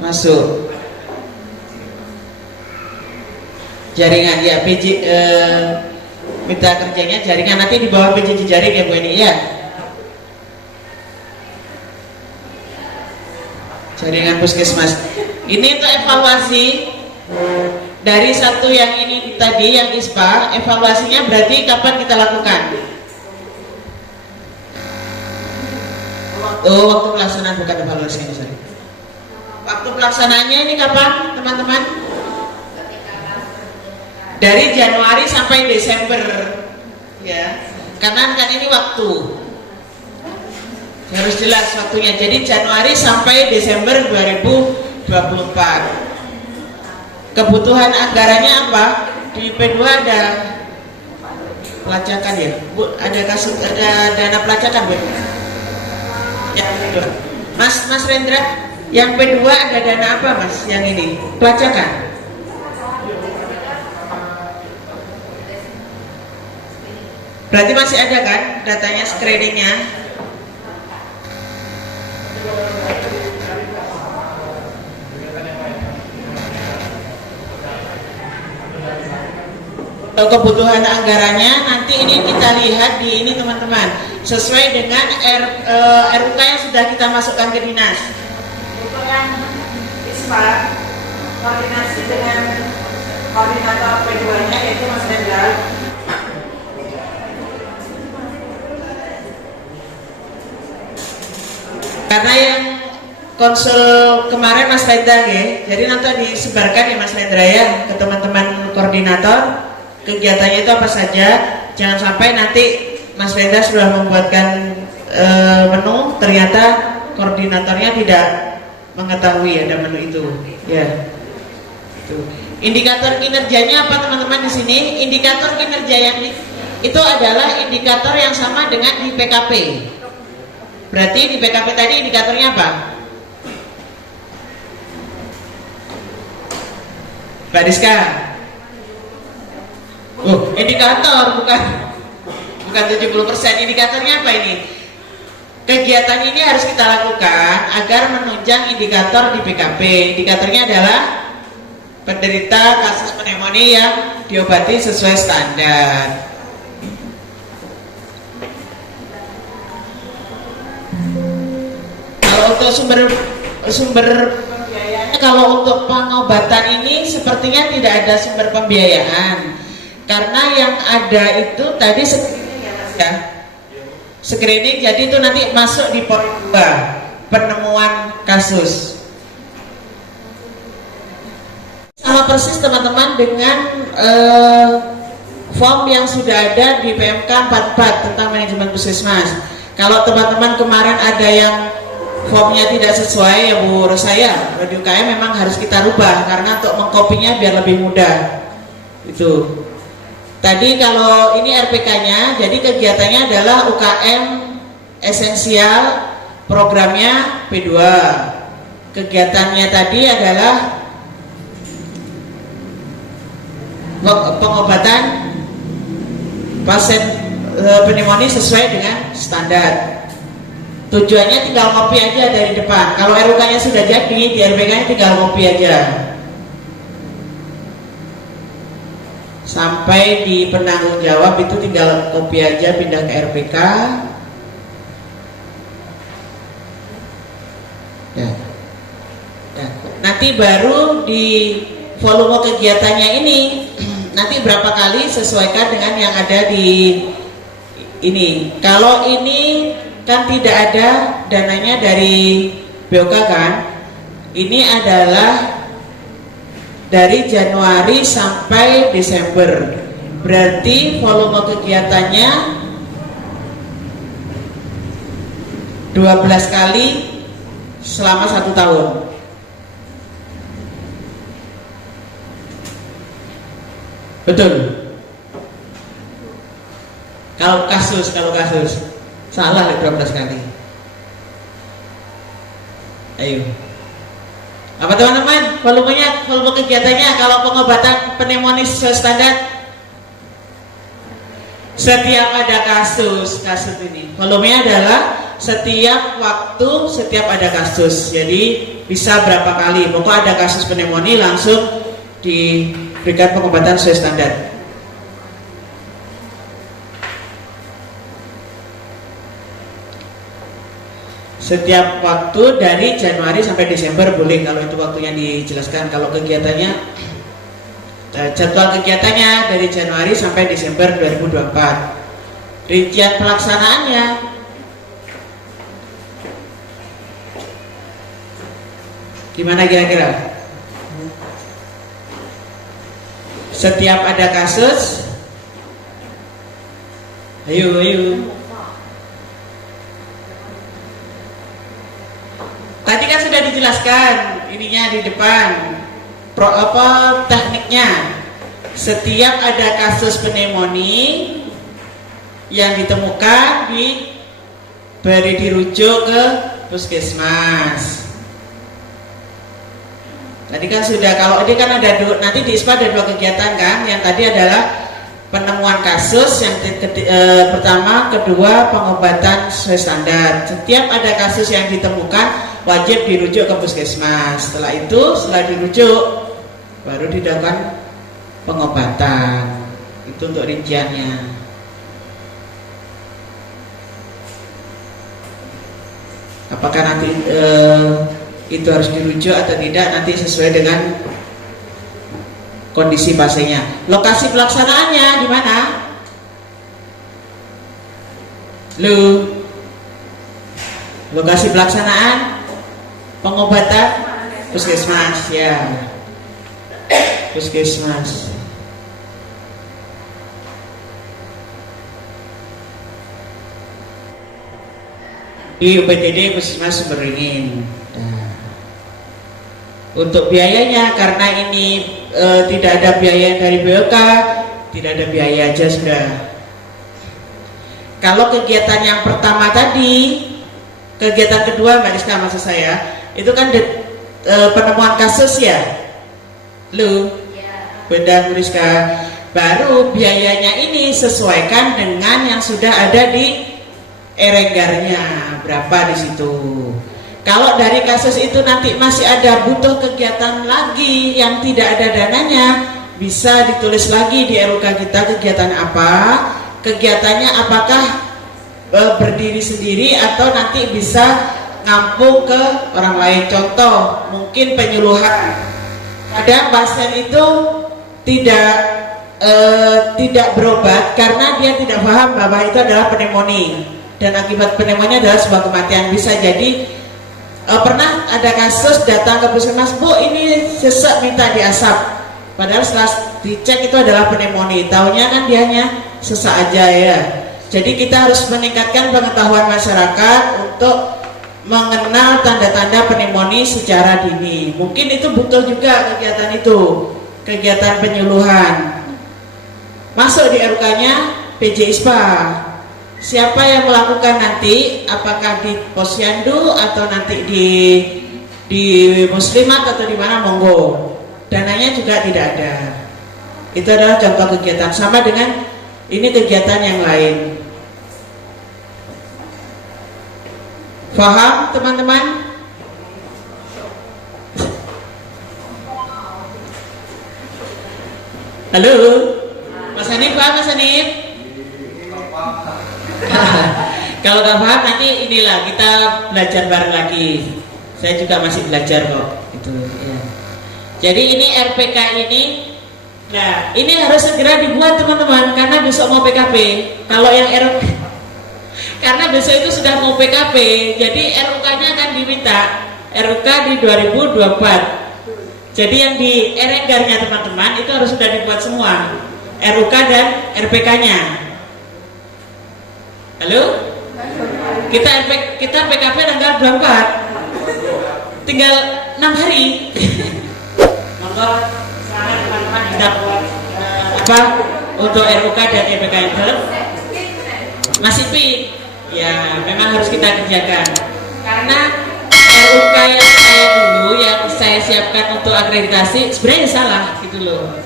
masuk jaringan ya. Mitra kerjanya jaringan nanti di bawah PJ Jejaring ya Bu Eni ya. Jaringan puskesmas ini untuk evaluasi dari satu yang ini tadi yang ISPA. Evaluasinya berarti kapan kita lakukan? Waktu pelaksanaan, bukan evaluasinya sorry. Waktu pelaksanaannya ini kapan teman-teman? Dari Januari sampai Desember ya, karena kan ini waktu harus jelas waktunya. Jadi Januari sampai Desember 2024. Kebutuhan anggarannya apa? Di P2 ada pelacakan ya, Bu? Ada dana pelacakan Bu? Ya, Mas Rendra, yang P2 ada dana apa Mas? Yang ini pelacakan? Berarti masih ada kan datanya, screeningnya? Kebutuhan anggarannya nanti ini kita lihat di ini teman-teman, sesuai dengan RUK yang sudah kita masukkan ke dinas. Kebutuhan ISPA koordinasi dengan koordinator P2-nya yaitu Mas Rendra. Karena konsul kemarin Mas Rendra ya. Jadi nanti disebarkan ya Mas Rendra ya ke teman-teman koordinator kegiatannya itu apa saja. Jangan sampai nanti Mas Rendra sudah membuatkan menu, ternyata koordinatornya tidak mengetahui ada menu itu. Ya. Itu. Indikator kinerjanya apa teman-teman di sini? Indikator kinerja yang itu adalah indikator yang sama dengan di PKP. Berarti di PKP tadi indikatornya apa? Mbak Rizka. Oh, indikator bukan 70%. Indikatornya apa ini? Kegiatan ini harus kita lakukan agar menunjang indikator di PKP. Indikatornya adalah penderita kasus pneumonia yang diobati sesuai standar. Kalau untuk sumber pembiayaannya, kalau untuk pengobatan ini sepertinya tidak ada sumber pembiayaan, karena yang ada itu tadi screening, jadi itu nanti masuk di poin 2 penemuan kasus. Sama persis teman-teman dengan form yang sudah ada di PMK 44 tentang manajemen puskesmas. Kalau teman-teman kemarin ada yang formnya tidak sesuai ya Bu Rosaya, di UKM memang harus kita rubah karena untuk mengkopinya biar lebih mudah. Itu. Tadi kalau ini RPK-nya, jadi kegiatannya adalah UKM esensial, programnya P2. Kegiatannya tadi adalah pengobatan pasien pneumonia sesuai dengan standar. Tujuannya tinggal kopi aja dari depan. Kalau RUK-nya sudah jadi, di RPK-nya tinggal kopi aja. Sampai di penanggung jawab itu tinggal kopi aja, pindah ke RPK. Ya. Ya. Nanti baru di volume kegiatannya ini nanti berapa kali sesuaikan dengan yang ada di ini. Kalau ini kan tidak ada dananya dari BOK kan, ini adalah dari Januari sampai Desember, berarti volume kegiatannya 12 kali selama 1 tahun. Betul. Kalau kasus salah 12 kali. Ayo. Apa teman-teman? Volume kegiatannya kalau pengobatan pneumonia sesuai standar, setiap ada kasus ini, volumenya adalah setiap waktu, setiap ada kasus. Jadi bisa berapa kali? Pokoknya ada kasus pneumonia langsung diberikan pengobatan sesuai standar. Setiap waktu dari Januari sampai Desember boleh kalau itu waktunya dijelaskan. Kalau kegiatannya, jadwal kegiatannya dari Januari sampai Desember 2024. Rincian pelaksanaannya gimana kira-kira? Setiap ada kasus, ayo. Tadi kan sudah dijelaskan ininya di depan tekniknya. Setiap ada kasus pneumonia yang ditemukan diberi dirujuk ke puskesmas. Tadi kan sudah, kalau ini kan ada nanti di ISPA ada 2 kegiatan kan. Yang tadi adalah penemuan kasus, yang pertama, kedua pengobatan sesuai standar. Setiap ada kasus yang ditemukan wajib dirujuk ke puskesmas. Setelah itu, setelah dirujuk baru dilakukan pengobatan. Itu untuk rinciannya. Apakah nanti itu harus dirujuk atau tidak, nanti sesuai dengan kondisi pasiennya. Lokasi pelaksanaannya di mana? Lokasi pelaksanaan Pengobatan puskesmas ya. Puskesmas. Di UPTD Puskesmas Sumberingin. Nah, untuk biayanya karena ini tidak ada biaya dari BOK, tidak ada biaya aja sudah. Kalau kegiatan yang pertama tadi, kegiatan kedua Mbak Rizka maksud saya, itu kan penemuan kasus ya, beda Mbak Rizka. Baru biayanya ini sesuaikan dengan yang sudah ada di eregarnya berapa di situ. Kalau dari kasus itu nanti masih ada butuh kegiatan lagi yang tidak ada dananya, bisa ditulis lagi di RUK kita kegiatan apa, kegiatannya apakah berdiri sendiri atau nanti bisa ngampung ke orang lain. Contoh, mungkin penyuluhan. Ada pasien itu tidak berobat karena dia tidak paham bahwa itu adalah pneumonia dan akibat pneumonia adalah sebuah kematian. Bisa jadi pernah ada kasus datang ke puskesmas, Bu ini sesek minta diasap, padahal setelah dicek itu adalah pneumonia. Taunya kan dia hanya sesak aja ya. Jadi kita harus meningkatkan pengetahuan masyarakat untuk mengenal tanda-tanda pneumonia secara dini. Mungkin itu butuh juga kegiatan itu, kegiatan penyuluhan. Masuk di RUK-nya PJ ISPA. Siapa yang melakukan nanti? Apakah di Posyandu atau nanti di Muslimat atau di mana? Monggo. Dananya juga tidak ada. Itu adalah contoh kegiatan. Sama dengan ini kegiatan yang lain. Paham teman-teman? Halo, Mas Hanif, paham Mas Hanif? Kalau nggak paham nanti inilah kita belajar bareng lagi. Saya juga masih belajar kok. Itu. Ya. Jadi ini RPK ini, nah ini harus segera dibuat teman-teman karena besok mau PKP. Kalau yang karena besok itu sudah mau PKP, jadi RUK-nya akan diminta RUK di 2024. Jadi yang di eregarnya teman-teman itu harus sudah dibuat semua RUK dan RPK-nya. Halo? Kita PKP tanggal 24. Tinggal 6 hari. Monggo sangat teman-teman kita buat apa untuk RUK dan RPK yang dalam masih pin. Ya, memang harus kita kerjakan. Karena RUK yang saya siapkan untuk akreditasi sebenarnya salah gitu loh.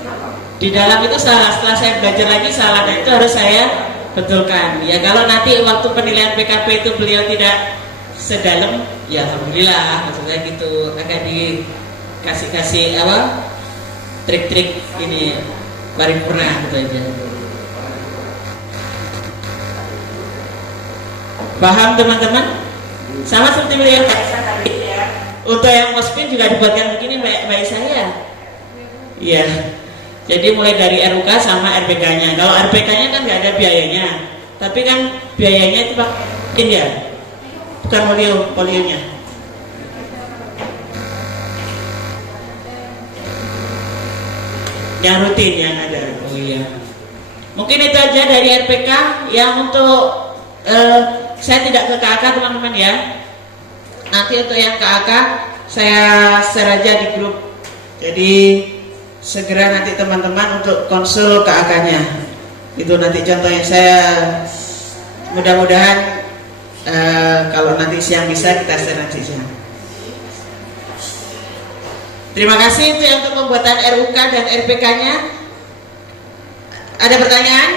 Di dalam itu salah, setelah saya belajar lagi salah, dan itu harus saya betulkan. Ya kalau nanti waktu penilaian PKP itu beliau tidak sedalam, ya alhamdulillah, maksudnya gitu akan dikasih apa trik-trik ini paripurna gitu aja. Paham teman-teman? Sama seperti beliau tadi ya. Untuk yang pospin juga dibuatkan begini Mbak Isa ya. Iya. Jadi mulai dari RUK sama RPK-nya. Kalau RPK-nya kan nggak ada biayanya, tapi kan biayanya itu pakai ya, bukan polionya. Yang rutin yang ada. Oh iya. Mungkin itu aja dari RPK. Yang untuk saya tidak ke KAK teman-teman ya. Nanti untuk yang KAK saya share aja di grup. Jadi segera nanti teman-teman untuk konsul KAK-nya. Itu nanti contohnya saya mudah-mudahan kalau nanti siang bisa kita share nanti siang. Terima kasih itu yang untuk pembuatan RUK dan RPK-nya. Ada pertanyaan?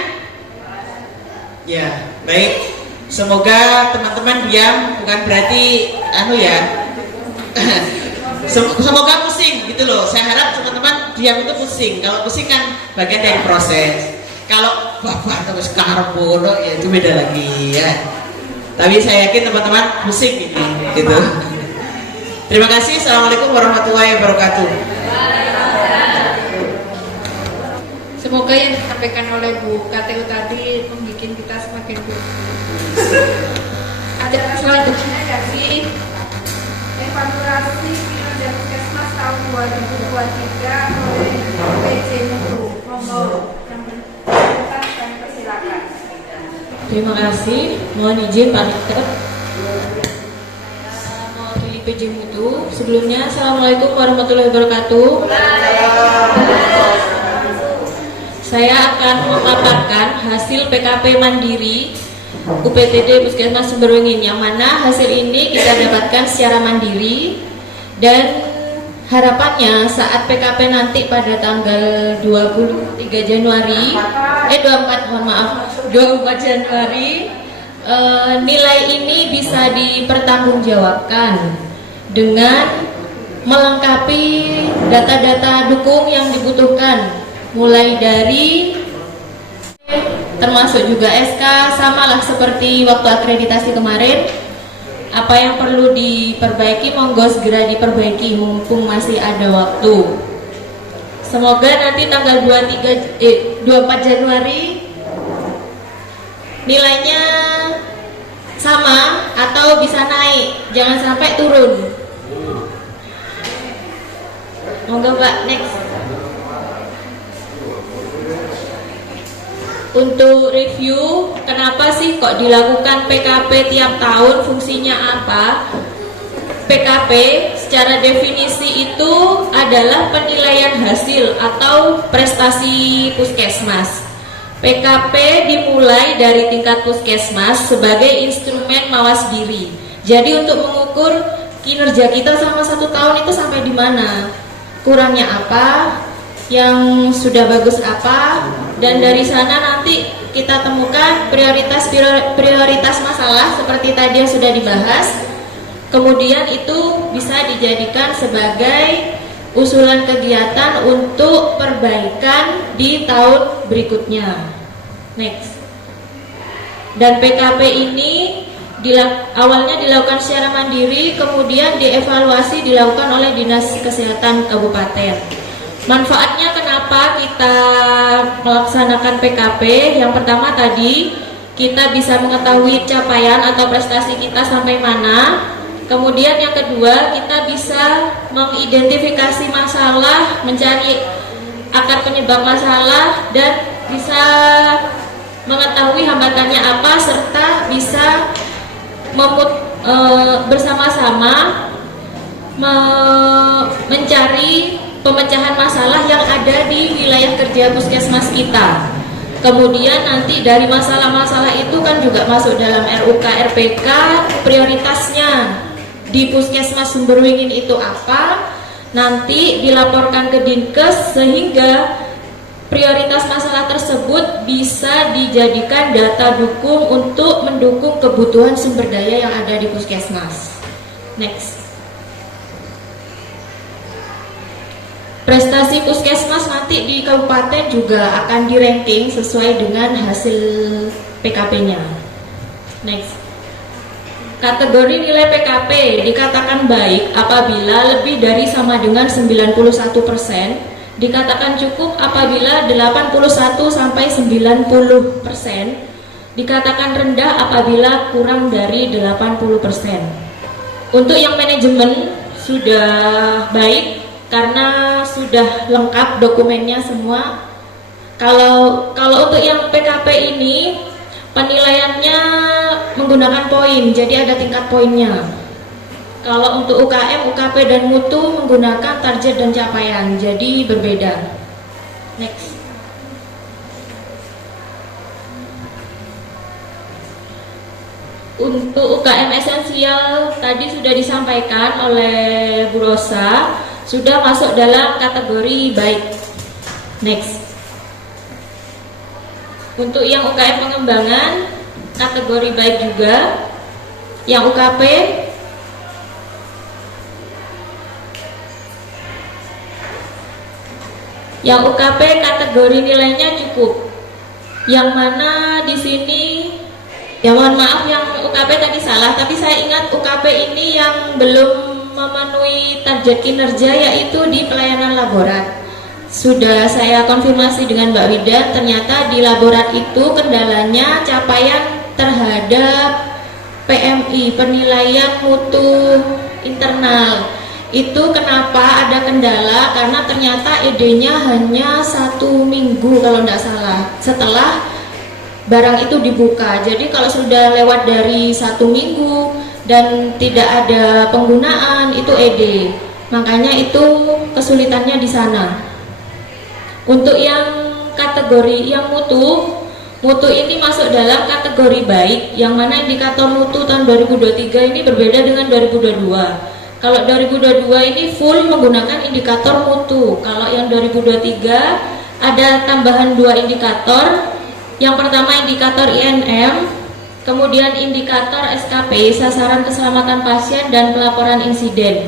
Ya, baik. Semoga teman-teman diam, bukan berarti ya. Semoga pusing gitu loh. Saya harap teman-teman diam itu pusing. Kalau pusing kan bagian dari proses. Kalau bapak terus karbono ya itu beda lagi ya. Tapi saya yakin teman-teman pusing gitu. Terima kasih. Assalamualaikum warahmatullahi wabarakatuh. Semoga yang disampaikan oleh Bu KTU tadi membuat kita semakin Acara selanjutnya dari evaluasi kinerja Puskesmas tahun 2023 oleh PJ Mutu. Monggo yang bersangkutan kami persilakan. Terima kasih. Mohon izin Pak Dikter. Mewakili PJ Mutu. Sebelumnya, Assalamualaikum warahmatullahi wabarakatuh. Saya akan memaparkan hasil PKP Mandiri UPTD Puskesmas Sumberwengin, yang mana hasil ini kita dapatkan secara mandiri, dan harapannya saat PKP nanti pada tanggal 23 Januari 24 Januari nilai ini bisa dipertanggungjawabkan dengan melengkapi data-data dukung yang dibutuhkan, mulai dari termasuk juga SK, samalah seperti waktu akreditasi kemarin. Apa yang perlu diperbaiki, monggo segera diperbaiki mumpung masih ada waktu. Semoga nanti tanggal 24 Januari nilainya sama atau bisa naik, jangan sampai turun. Monggo Pak, next. Untuk review, kenapa sih kok dilakukan PKP tiap tahun, fungsinya apa? PKP secara definisi itu adalah penilaian hasil atau prestasi puskesmas. PKP dimulai dari tingkat puskesmas sebagai instrumen mawas diri. Jadi untuk mengukur kinerja kita selama 1 tahun itu sampai di mana, kurangnya apa, yang sudah bagus apa, dan dari sana nanti kita temukan prioritas masalah seperti tadi yang sudah dibahas. Kemudian itu bisa dijadikan sebagai usulan kegiatan untuk perbaikan di tahun berikutnya. Next. Dan PKP ini awalnya dilakukan secara mandiri, kemudian dievaluasi dilakukan oleh Dinas Kesehatan Kabupaten. Manfaatnya kenapa kita melaksanakan PKP? Yang pertama tadi, kita bisa mengetahui capaian atau prestasi kita sampai mana. Kemudian yang kedua, kita bisa mengidentifikasi masalah, mencari akar penyebab masalah, dan bisa mengetahui hambatannya apa, serta bisa bersama-sama mencari pemecahan masalah yang ada di wilayah kerja puskesmas kita. Kemudian nanti dari masalah-masalah itu kan juga masuk dalam RUK RPK, prioritasnya di puskesmas Sumberwingin itu apa, nanti dilaporkan ke Dinkes sehingga prioritas masalah tersebut bisa dijadikan data dukung untuk mendukung kebutuhan sumber daya yang ada di puskesmas. Next. Prestasi puskesmas nanti di kabupaten juga akan di-ranking sesuai dengan hasil PKP-nya. Next. Kategori nilai PKP dikatakan baik apabila lebih dari sama dengan 91%, dikatakan cukup apabila 81 sampai 90%, dikatakan rendah apabila kurang dari 80%. Untuk yang manajemen sudah baik karena sudah lengkap dokumennya semua. Kalau untuk yang PKP ini penilaiannya menggunakan poin, jadi ada tingkat poinnya. Kalau untuk UKM, UKP dan mutu menggunakan target dan capaian, jadi berbeda. Next. Untuk UKM esensial tadi sudah disampaikan oleh Bu Rosa, sudah masuk dalam kategori baik. Next. Untuk yang UKM pengembangan kategori baik juga. Yang UKP kategori nilainya cukup. Yang mana di sini, ya mohon maaf yang UKP tadi salah, tapi saya ingat UKP ini yang belum memenuhi target kinerja yaitu di pelayanan laborat. Sudah saya konfirmasi dengan Mbak Wida, ternyata di laborat itu kendalanya capaian terhadap PMI, penilaian mutu internal. Itu kenapa ada kendala, karena ternyata ED-nya hanya 1 minggu kalau tidak salah setelah barang itu dibuka. Jadi kalau sudah lewat dari 1 minggu dan tidak ada penggunaan, itu ED. Makanya itu kesulitannya di sana. Untuk yang kategori yang mutu ini masuk dalam kategori baik, yang mana indikator mutu tahun 2023 ini berbeda dengan 2022. Kalau 2022 ini full menggunakan indikator mutu. Kalau yang 2023 ada tambahan 2 indikator. Yang pertama indikator INM, kemudian indikator SKP, sasaran keselamatan pasien dan pelaporan insiden.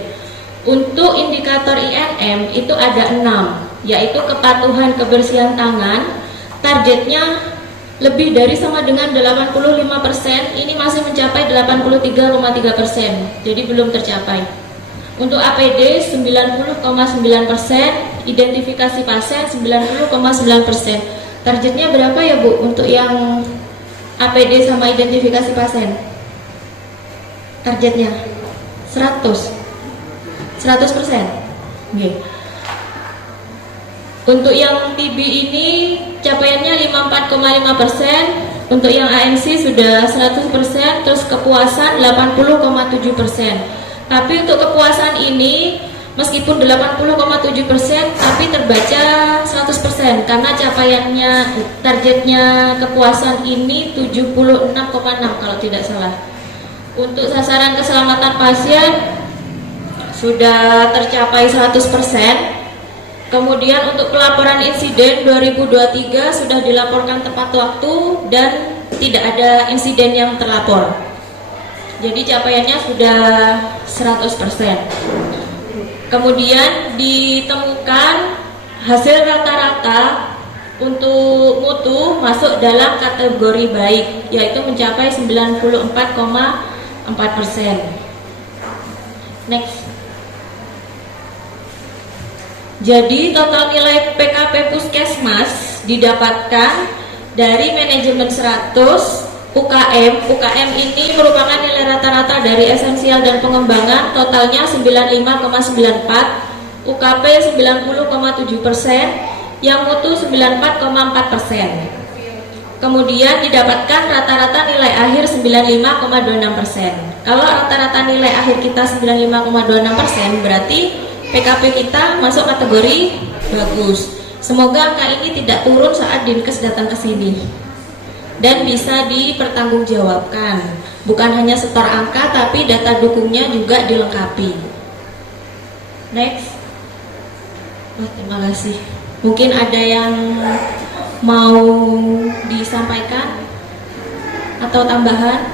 Untuk indikator INM itu ada 6, yaitu kepatuhan kebersihan tangan. Targetnya lebih dari sama dengan 85%, ini masih mencapai 83,3%, jadi belum tercapai. Untuk APD 90,9%, identifikasi pasien 90,9%. Targetnya berapa ya Bu untuk yang APD sama identifikasi pasien? Targetnya 100%. Okay. Untuk yang TB ini capaiannya 54,5%, untuk yang ANC sudah 100%, terus kepuasan 80,7%. Tapi untuk kepuasan ini meskipun 80,7%, tapi terbaca 100% karena capaiannya, targetnya kepuasan ini 76,6 kalau tidak salah. Untuk sasaran keselamatan pasien sudah tercapai 100%. Kemudian untuk pelaporan insiden 2023 sudah dilaporkan tepat waktu dan tidak ada insiden yang terlapor. Jadi capaiannya sudah 100%. Kemudian ditemukan hasil rata-rata untuk mutu masuk dalam kategori baik, yaitu mencapai 94,4%. Next. Jadi total nilai PKP Puskesmas didapatkan dari manajemen 100, UKM ini merupakan nilai rata-rata dari esensial dan pengembangan, totalnya 95,94, UKP 90,7%, yang mutu 94,4%. Kemudian didapatkan rata-rata nilai akhir 95,26%. Kalau rata-rata nilai akhir kita 95,26%, berarti PKP kita masuk kategori bagus. Semoga angka ini tidak turun saat Dinkes datang ke sini dan bisa dipertanggungjawabkan. Bukan hanya setor angka, tapi data dukungnya juga dilengkapi. Next. Terima kasih. Mungkin ada yang mau disampaikan atau tambahan?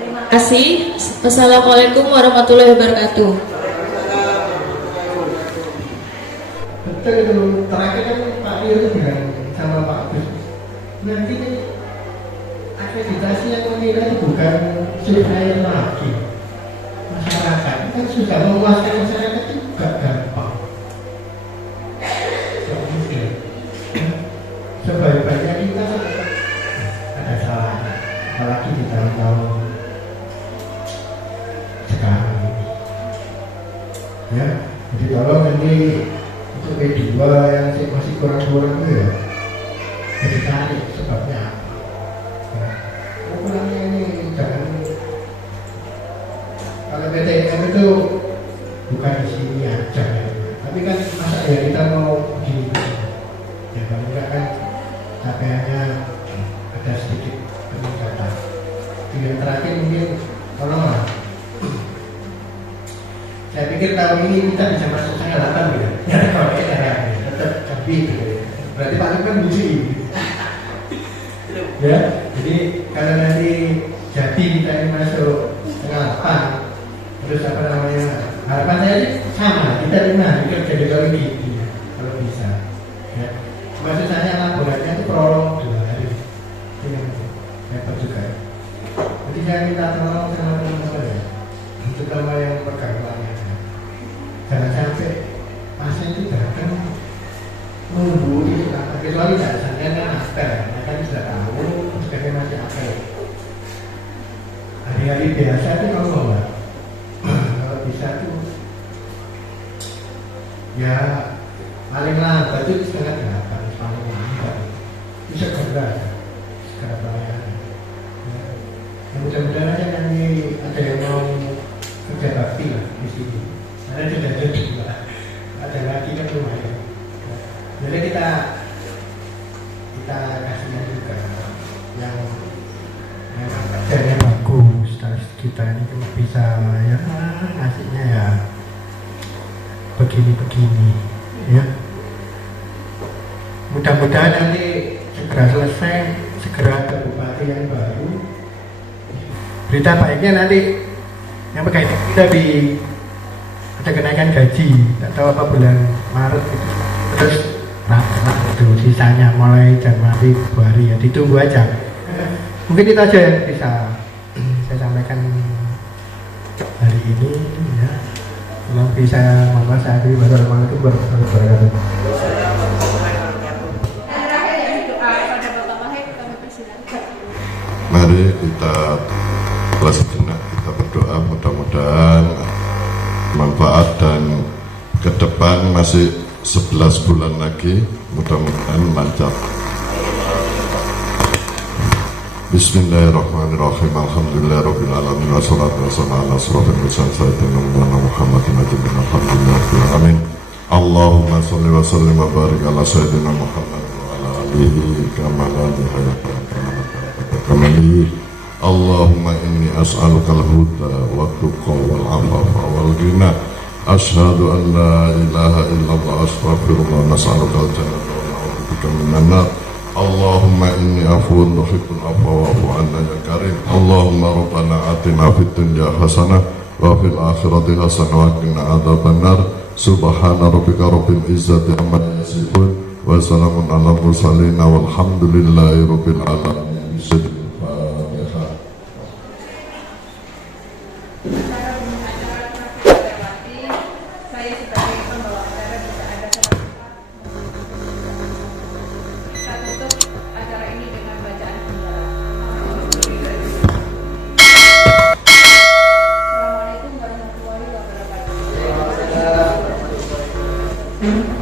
Terima kasih. Wassalamualaikum warahmatullahi wabarakatuh. Betul itu, terakhir kan Pak Rio itu bilang sama Pak Bus, nanti akreditasi yang menilai itu bukan surveyor lagi, masyarakat kan sudah memuaskan masyarakat itu gak gampang. Sebaik-baiknya kita ada salahnya, apalagi di tahun-tahun sekarang ini. Ya, jadi tolong nanti untuk P2 yang masih kurang-kurang itu ya, jadi cari sebabnya apa. Kurangnya ini jangan, kalau PTM itu bukan di sini aja ya. Tapi kan masa ya kita mau begini ya, kalau enggak kan capaiannya ada sedikit peningkatan. Yang terakhir mungkin tolonglah, saya pikir tahun ini kita bisa masuk tanggal 8 ya. Ya kalau kita tetap tapi berarti Pak Luk kan busi. Ya, jadi kalau nanti jadi kita ini masuk tanggal 8, terus apa namanya, harapan saya sama, kita jadi kalau gitu kalau bisa. Ya, maksud saya laporannya itu prolog 2 hari, itu yang hebat juga. Jadi saya minta tolong sama teman-teman ya, terutama yang pergaulannya, jangan sampai pasien itu datang nunggu di sana, kecuali dasarnya kan apel, mereka sudah tahu sebagai masih apel. Hari-hari biasa itu kalau nggak Ya paling lambat itu setengah 8 paling lambat. Bisa segera pelayanan. Ya, mudah-mudahan aja nanti ada yang mau kerja bakti lah di sini. Karena sudah jadi lah. Ada lagi kan lumayan. Jadi kita kasihnya juga yang kerjanya bagus, terus kita ini kan bisa ya ngasihnya ya begini ya. Mudah-mudahan nanti segera selesai, segera ada bupati yang baru. Berita baiknya nanti yang berkaitan kita ada kenaikan gaji, nggak tahu apa bulan Maret gitu. Terus itu sisanya mulai Januari Februari ya, ditunggu aja. Mungkin itu aja yang bisa saya sampaikan hari ini ya. Kalau bisa mama saya akhiri, wassalamualaikum warahmatullahi wabarakatuh. Mari kita kelas sejenak, kita berdoa mudah-mudahan manfaat dan ke depan masih 11 bulan lagi, mudah-mudahan lancar. Bismillahirrahmanirrahim. Alhamdulillahirabbil alamin wassalatu wassalamu ala asrofil mursalin sayyidina Muhammadin ajmain. Alhamdulillahirabbil alamin. Allahumma shalli wa sallim wa barik ala sayyidina Muhammad wa ala alihi kama la nihayata kamalihi. Allahumma inni as'aluka al-huda wa tuqa wal afafa wal ghina. Ashhadu an la ilaha illallah astaghfirullah nas'aluka al-jannata wa na'udzubika minan nar. Allahumma inni afuwun tuhibbul afwa wa'fu 'anna ya karim. Allahumma rabbana atina fid dunya hasanah wa fil akhirati hasanah wa qina adzabannar. Subhana rabbika rabbil izzati amma yasifun wa salamun 'alal mursalin walhamdulillahi rabbil alamin. Saya